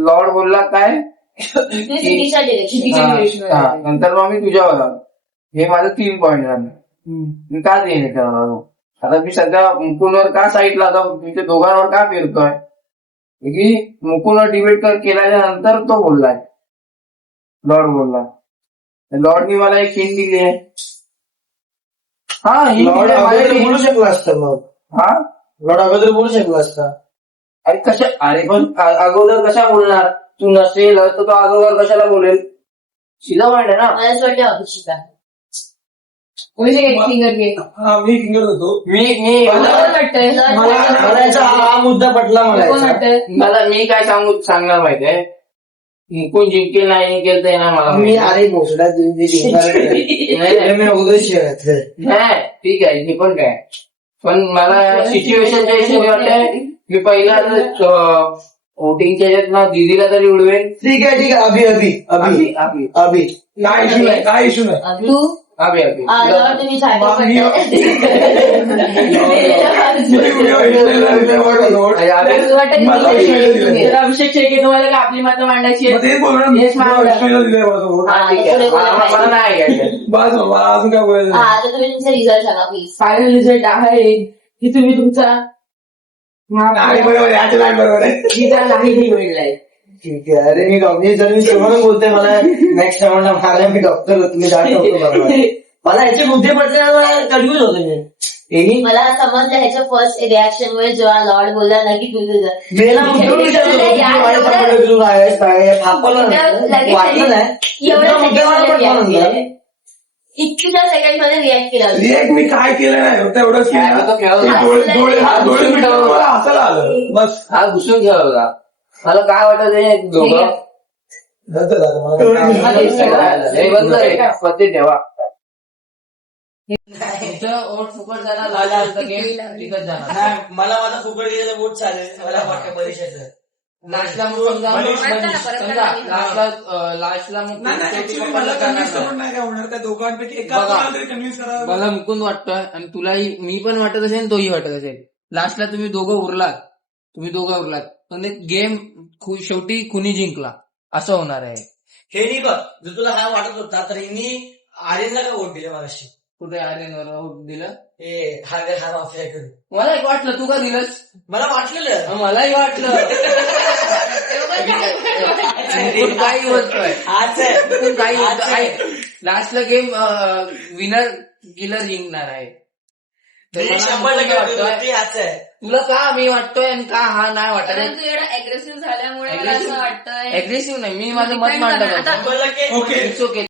लॉर्ड बोलला काय, चुकीच्या डिरेक्शन. हा, नंतर मग मी तुझ्यावर आलो. हे माझं 3 पॉईंट झालं. मी का देईन त्यावर आलो. आता मी सध्या मुकुंदवर का साईडला आता तुमच्या दोघांवर का फिरतोय की मुकुंदवर डिबेट केल्याच्या नंतर तो बोललाय, लॉर्ड बोलला. लॉर्डनी मला एक हिंट दिली आहे. हा, हिंट लॉर्ड दिली अगोदर आहे. बोलू शकला असतं मग. हा, लॉर्ड अगोदर बोलू शकला असता. अरे पण अगोदर कशा बोलणार, तू नसेल तर तो अगोदर कशाला बोलेल. शिला वाढले ना. मला असं वाटतं अभिषेका. फिंगर घे. हा, मी फिंगर होतो. मी मला कोण वाटतंय मला याचा हा मुद्दा पटला मला कोण याचा. वाटतंय मी काय सांगणार माहितीये, मुकुंद जिंकेल नाही जिंकेल ते ना मला मी माहिती. अरे भोसडा मी अगोदर शेअर नाही, ठीक आहे, हे पण काय, पण मला सिच्युएशनच्या हिशोबाने वाटतंय मी पहिला वोटिंगच्या ह्याच्यात ना दिदीला तरी उडवेल. ठीक आहे अभि अभि अभि अभि अभि काय इश्यू नाही, काय इश्यू नाही. तू अभि अभि लॉर्ड तुम्ही झाले मी- माझा वैष्णवीला दिलंय. तर अभिषेक शेळके तुम्हाला का आपली मतं मांडायची मग आहेत? तेच बोलणार मी, Yes, मॅम. वैष्णवीला दिलंय माझं vote. हा, ठीक आहे, मला नाही घ्यायचं. बस बाबा, अजून काय बोलायचं हा, नाही. तर तुम्ही तुमचा रिझल्ट सांगा प्लीज. फायनल रिझल्ट आहे की तुम्ही तुमचा आणि बरोबर आहे, याचं नाही बरोबर आहे. जिजा नाही निवडलाय. ठीक आहे. अरे मी डॉक्टर जर मी शेवटच बोलतोय, मला नेक्स्ट टाइम मला मी डॉक्टर होतो, मी डॉक्टर मला याचे मुद्दे पडले, कन्फ्युज होतो मी. मला समजलं ह्याच्या फर्स्ट रिॲक्शन मुळे जेव्हा लॉर्ड बोलला ना की तुझं मी ना मुद्दाम विचारत होतो, की माझ्या पकडलं तू आहेस, काय आहे? आपलं नाही. वाटलं नाही. एवढ्या मुद्दा मला सेकंड पटला नंतर. इतक्या सेकंड मध्ये रिॲक्ट केला. रिएक्ट मी काय केलं नाही, फक्त एवढंच केलं. तो खेळत की नाही. डोळे मिटवून मला हसायला आलं, बस. हा घुसून खेळत होता. मला काय वाटत हे दोघं नंतर झालं, मला काय हे बंद आहे, पत्ते ठेवा. तुमचं ओट फुकट झाला, लास्ट गेम टिकत जाणार. नाही, मला माझा फुकट गेलेलं बोट चालेल, मला वाटतं परीक्षेचं. लास्टला मग समजा लास्टला मग नाही, नाही, actually मला कन्व्हिन्स करून नाही काय होणार, त्या दोघांपैकी एका बघा. कोणाला तरी कन्व्हिन्स करा. मला मुकुंद वाटतोय आणि तुलाही, मी पण वाटत असेल तोही वाटत असेल. लास्टला तुम्ही दोघं उरलात पण गेम शेवटी कुणी जिंकला असं होणार आहे. हे नाही बघ, जर तुला हा वाटत होता तर हिनी आर्यनला का वोट दिलं मगाशी? कुठे आर्यनवर दिलं? हे हा माफिया करून मला एक वाटलं, तू का दिलंस? मला वाटलेलं. मलाही वाटलं. मुकुंद काही बोलतोय, आज आहे. मुकुंद काही बोलतोय. लास्टला गेम विनर किलर जिंकणार आहे. तर हे मला 100% मुकुंद वाटतोय. वाटतोय, आज आहे. तुला का मी वाटतोय आणि का हा नाही वाटत? कारण तू एवढा अग्रेसिव्ह झाल्यामुळे मला असं वाटतंय अग्रेसिव्ह नाही, मी माझं मत मांडत होतो. 100% ओके. It's okay.